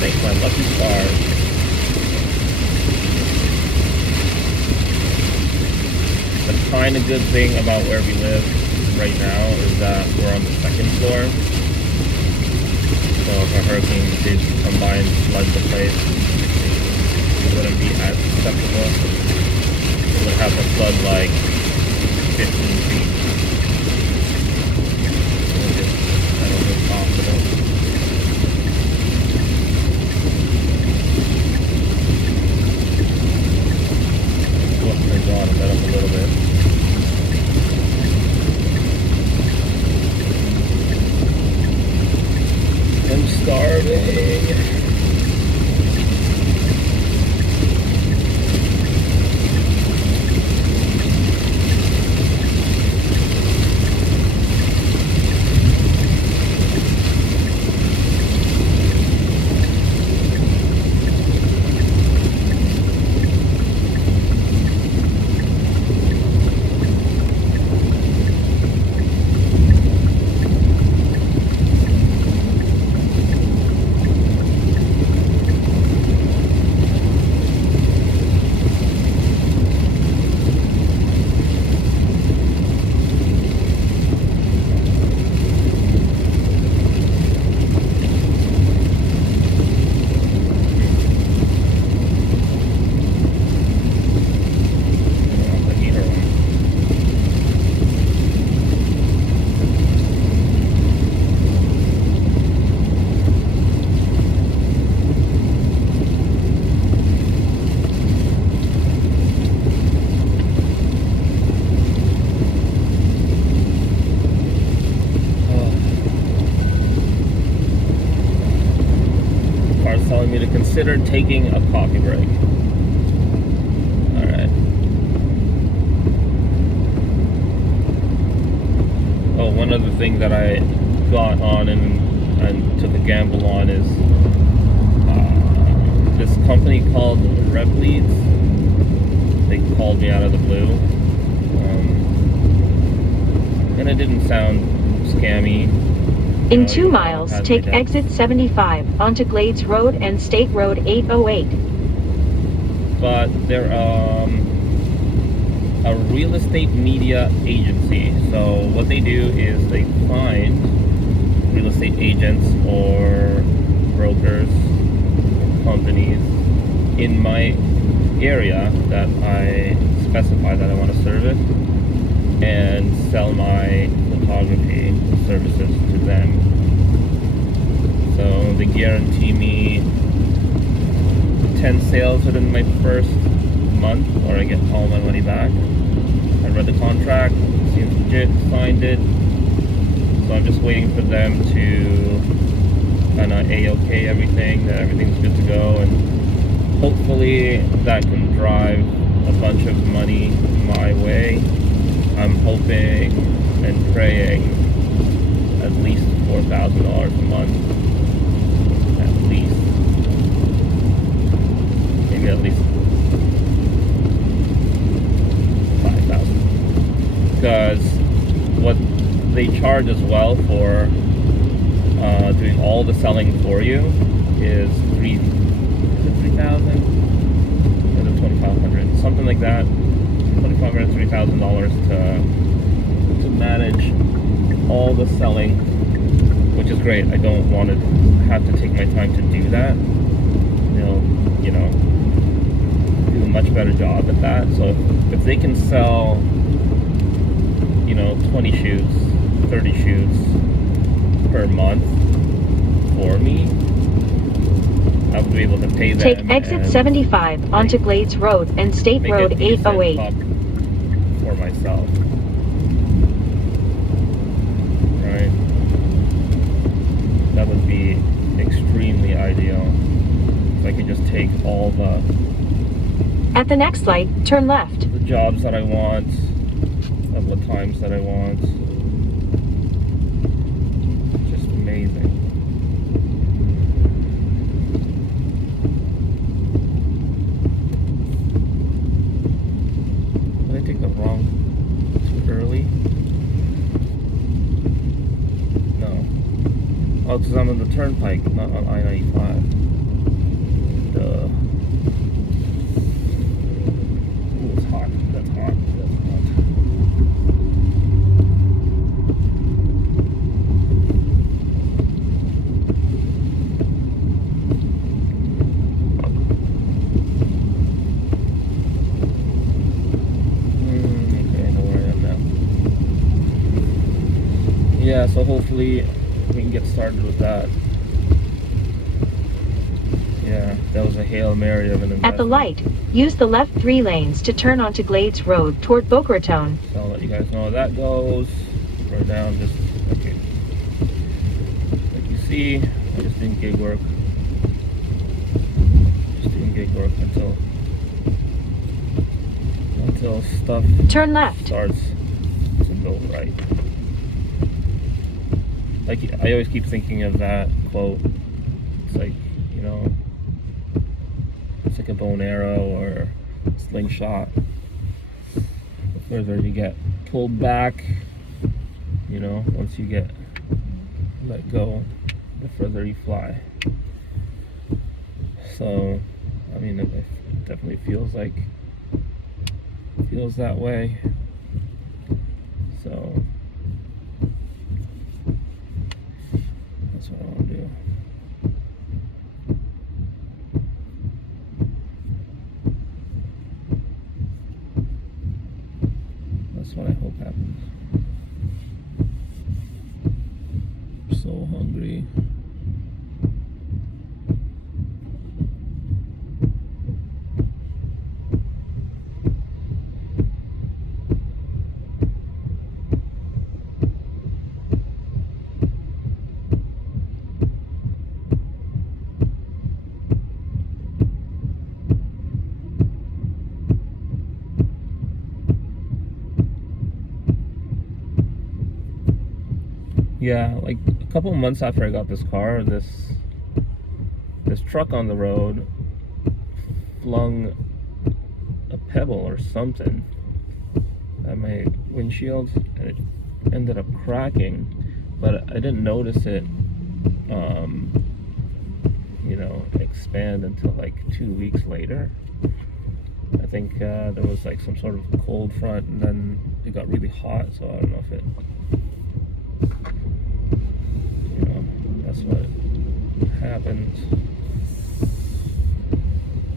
Thank my lucky stars. The kind of good thing about where we live right now is that we're on the 2nd floor. So if a hurricane did come by and flood the place, it wouldn't be as susceptible. It would have to flood like 15 feet. Possible. Oh my god, I let up a little bit. I'm starving. Telling me to consider taking a coffee break. Alright. Oh, one other thing that I got on and took a gamble on is this company called Ridealong. They called me out of the blue. And it didn't sound scammy. In 2 miles, take exit 75 onto Glades Road and State Road 808. But they're a real estate media agency. So what they do is they find real estate agents or brokers, companies in my area that I specify that I want to service. and sell my photography services to them. So they guarantee me 10 sales within my first month, or I get all my money back. I read the contract, seems legit, signed it. So I'm just waiting for them to kind of A-OK everything, that everything's good to go, and hopefully that can drive a bunch of money my way. I'm hoping and praying at least $4,000 a month. At least. Maybe at least 5,000. Because what they charge as well for doing all the selling for you is $3,000? Or is it $2,500? Something like that. $2,500, $3,000 to manage all the selling, which is great. I don't want to have to take my time to do that. They'll, you know, do a much better job at that. So if they can sell, you know, 20 shoots, 30 shoots per month for me, I would be able to pay them. Take exit 75 onto Glades Road and State Road 808. For myself. Right? That would be extremely ideal. If I could just take all the At the next light, turn left. the jobs that I want, at the times that I want. Just amazing. Did I take the wrong too early? No. Oh, because I'm on the turnpike, not on I-95. Duh. Ooh, it's hot. That's hot. That's hot. Okay, I know where I am now. Yeah, so hopefully we can get started with that. Yeah, that was a Hail Mary of an investment. At the light, use the left 3 lanes to turn onto Glades Road toward Boca Raton. So I'll let you guys know how that goes. Right now I'm just, okay. Like you see, I'm just doing gig work. Just doing gig work until stuff Turn left. starts to go right. Like, I always keep thinking of that quote. It's like, you know, it's like a bow and arrow or a slingshot. The further you get pulled back, you know, once you get let go, the further you fly. So, I mean, it definitely feels that way. So that's what I want to do. That's what I hope happens. I'm so hungry. Yeah, like a couple months after I got this car, this truck on the road flung a pebble or something at my windshield, and it ended up cracking, but I didn't notice it you know, expand until like 2 weeks later. I think there was like some sort of cold front, and then it got really hot, so I don't know if it, you know, that's what happened.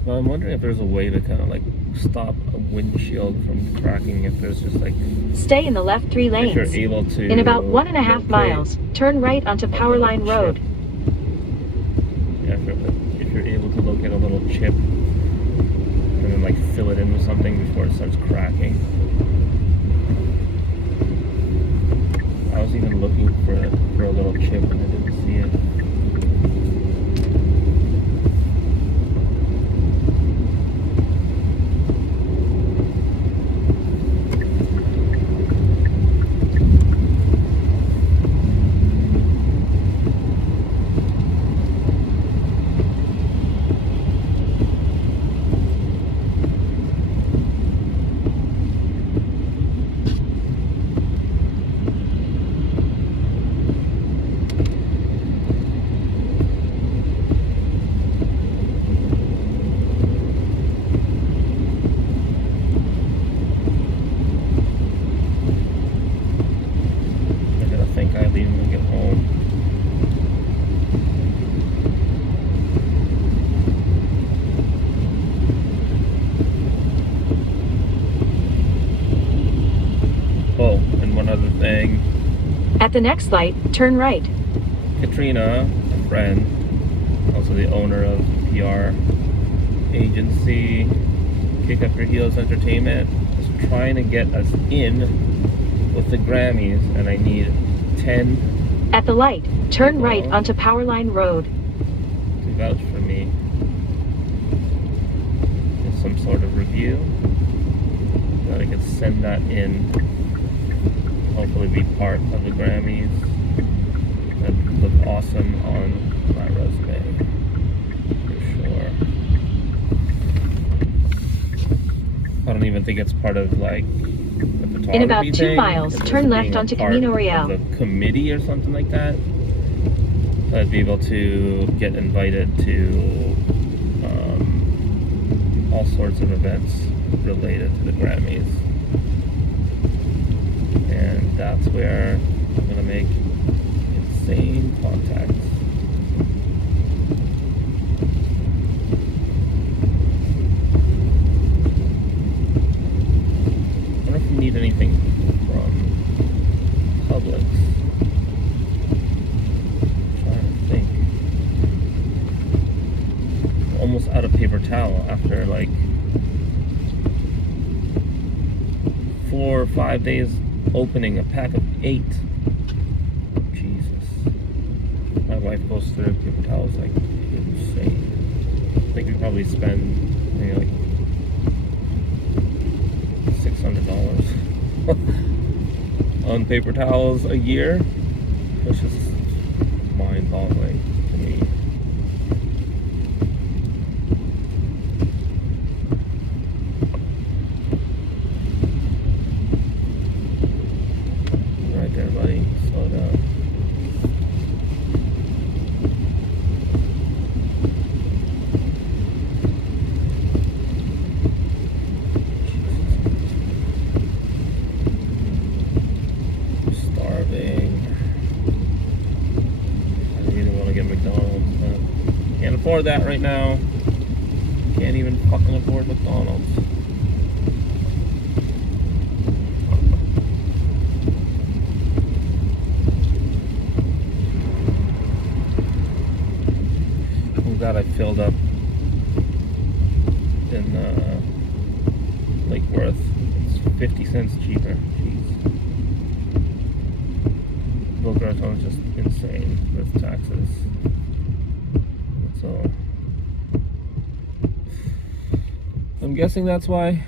Well, I'm wondering if there's a way to kind of like stop a windshield from cracking if there's just like... Stay in the left 3 If lanes. you're able to... In about 1.5 locate miles, turn right onto a Powerline little Road. chip. Yeah, if you're able to locate a little chip and then like fill it in with something before it starts cracking. I was even looking for a little chip and I didn't see it. Oh, and one other thing. At the next light, turn right. Katrina, a friend, also the owner of the PR agency, Kick Up Your Heels Entertainment, is trying to get us in with the Grammys, and I need 10 At the light, turn people right onto Powerline Road. to vouch for me. There's some sort of review. That I could send that in. Hopefully be part of the Grammys. That'd look awesome on my resume, for sure. I don't even think it's part of like the photography In about 2 thing. miles, It's turn just left being a onto part Camino of Real. the committee or something like that. I'd be able to get invited to all sorts of events related to the Grammys. And that's where I'm gonna make insane contacts. I wonder if you need anything from Publix. I'm trying to think. I'm almost out of paper towel after like 4 or 5 days opening a pack of 8. Jesus. My wife goes through paper towels like insane. I think we probably spend maybe like $600 on paper towels a year. It's just mind-boggling to me. Right there, buddy. Slow down. Starving. I really want to get McDonald's, but can't afford that right now. Can't even fucking afford McDonald's. I'm glad I filled up in Lake Worth. It's 50 cents cheaper. Jeez. Boca Raton is just insane with taxes. So I'm guessing that's why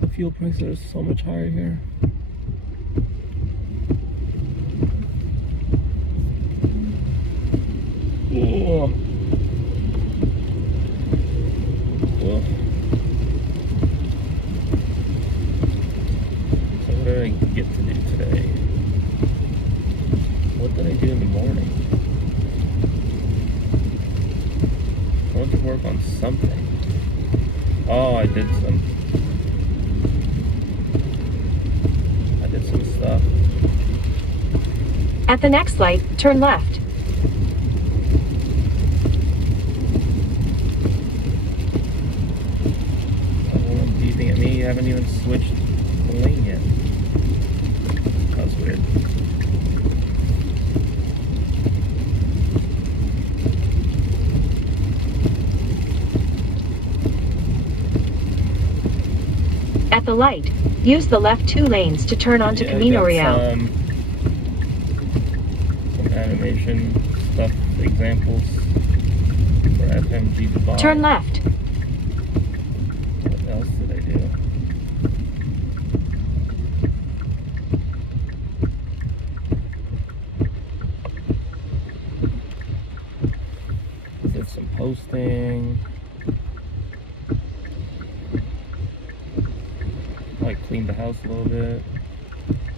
the fuel prices are so much higher here. Oh. Oh. So what did I get to do today? What did I do in the morning? I went to work on something. Oh, I did some stuff. At the next light, turn left. me, you haven't even switched the lane yet. That's weird. At the light, use the left 2 lanes to turn onto Camino Real. Some animation stuff, examples for FMG Dubai. Turn left. What else did I do? Did some posting. I cleaned the house a little bit.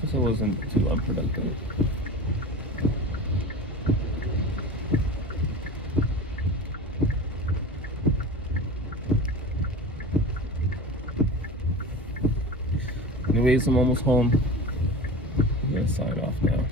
Guess it wasn't too unproductive. Anyways, I'm almost home. I'm gonna sign off now.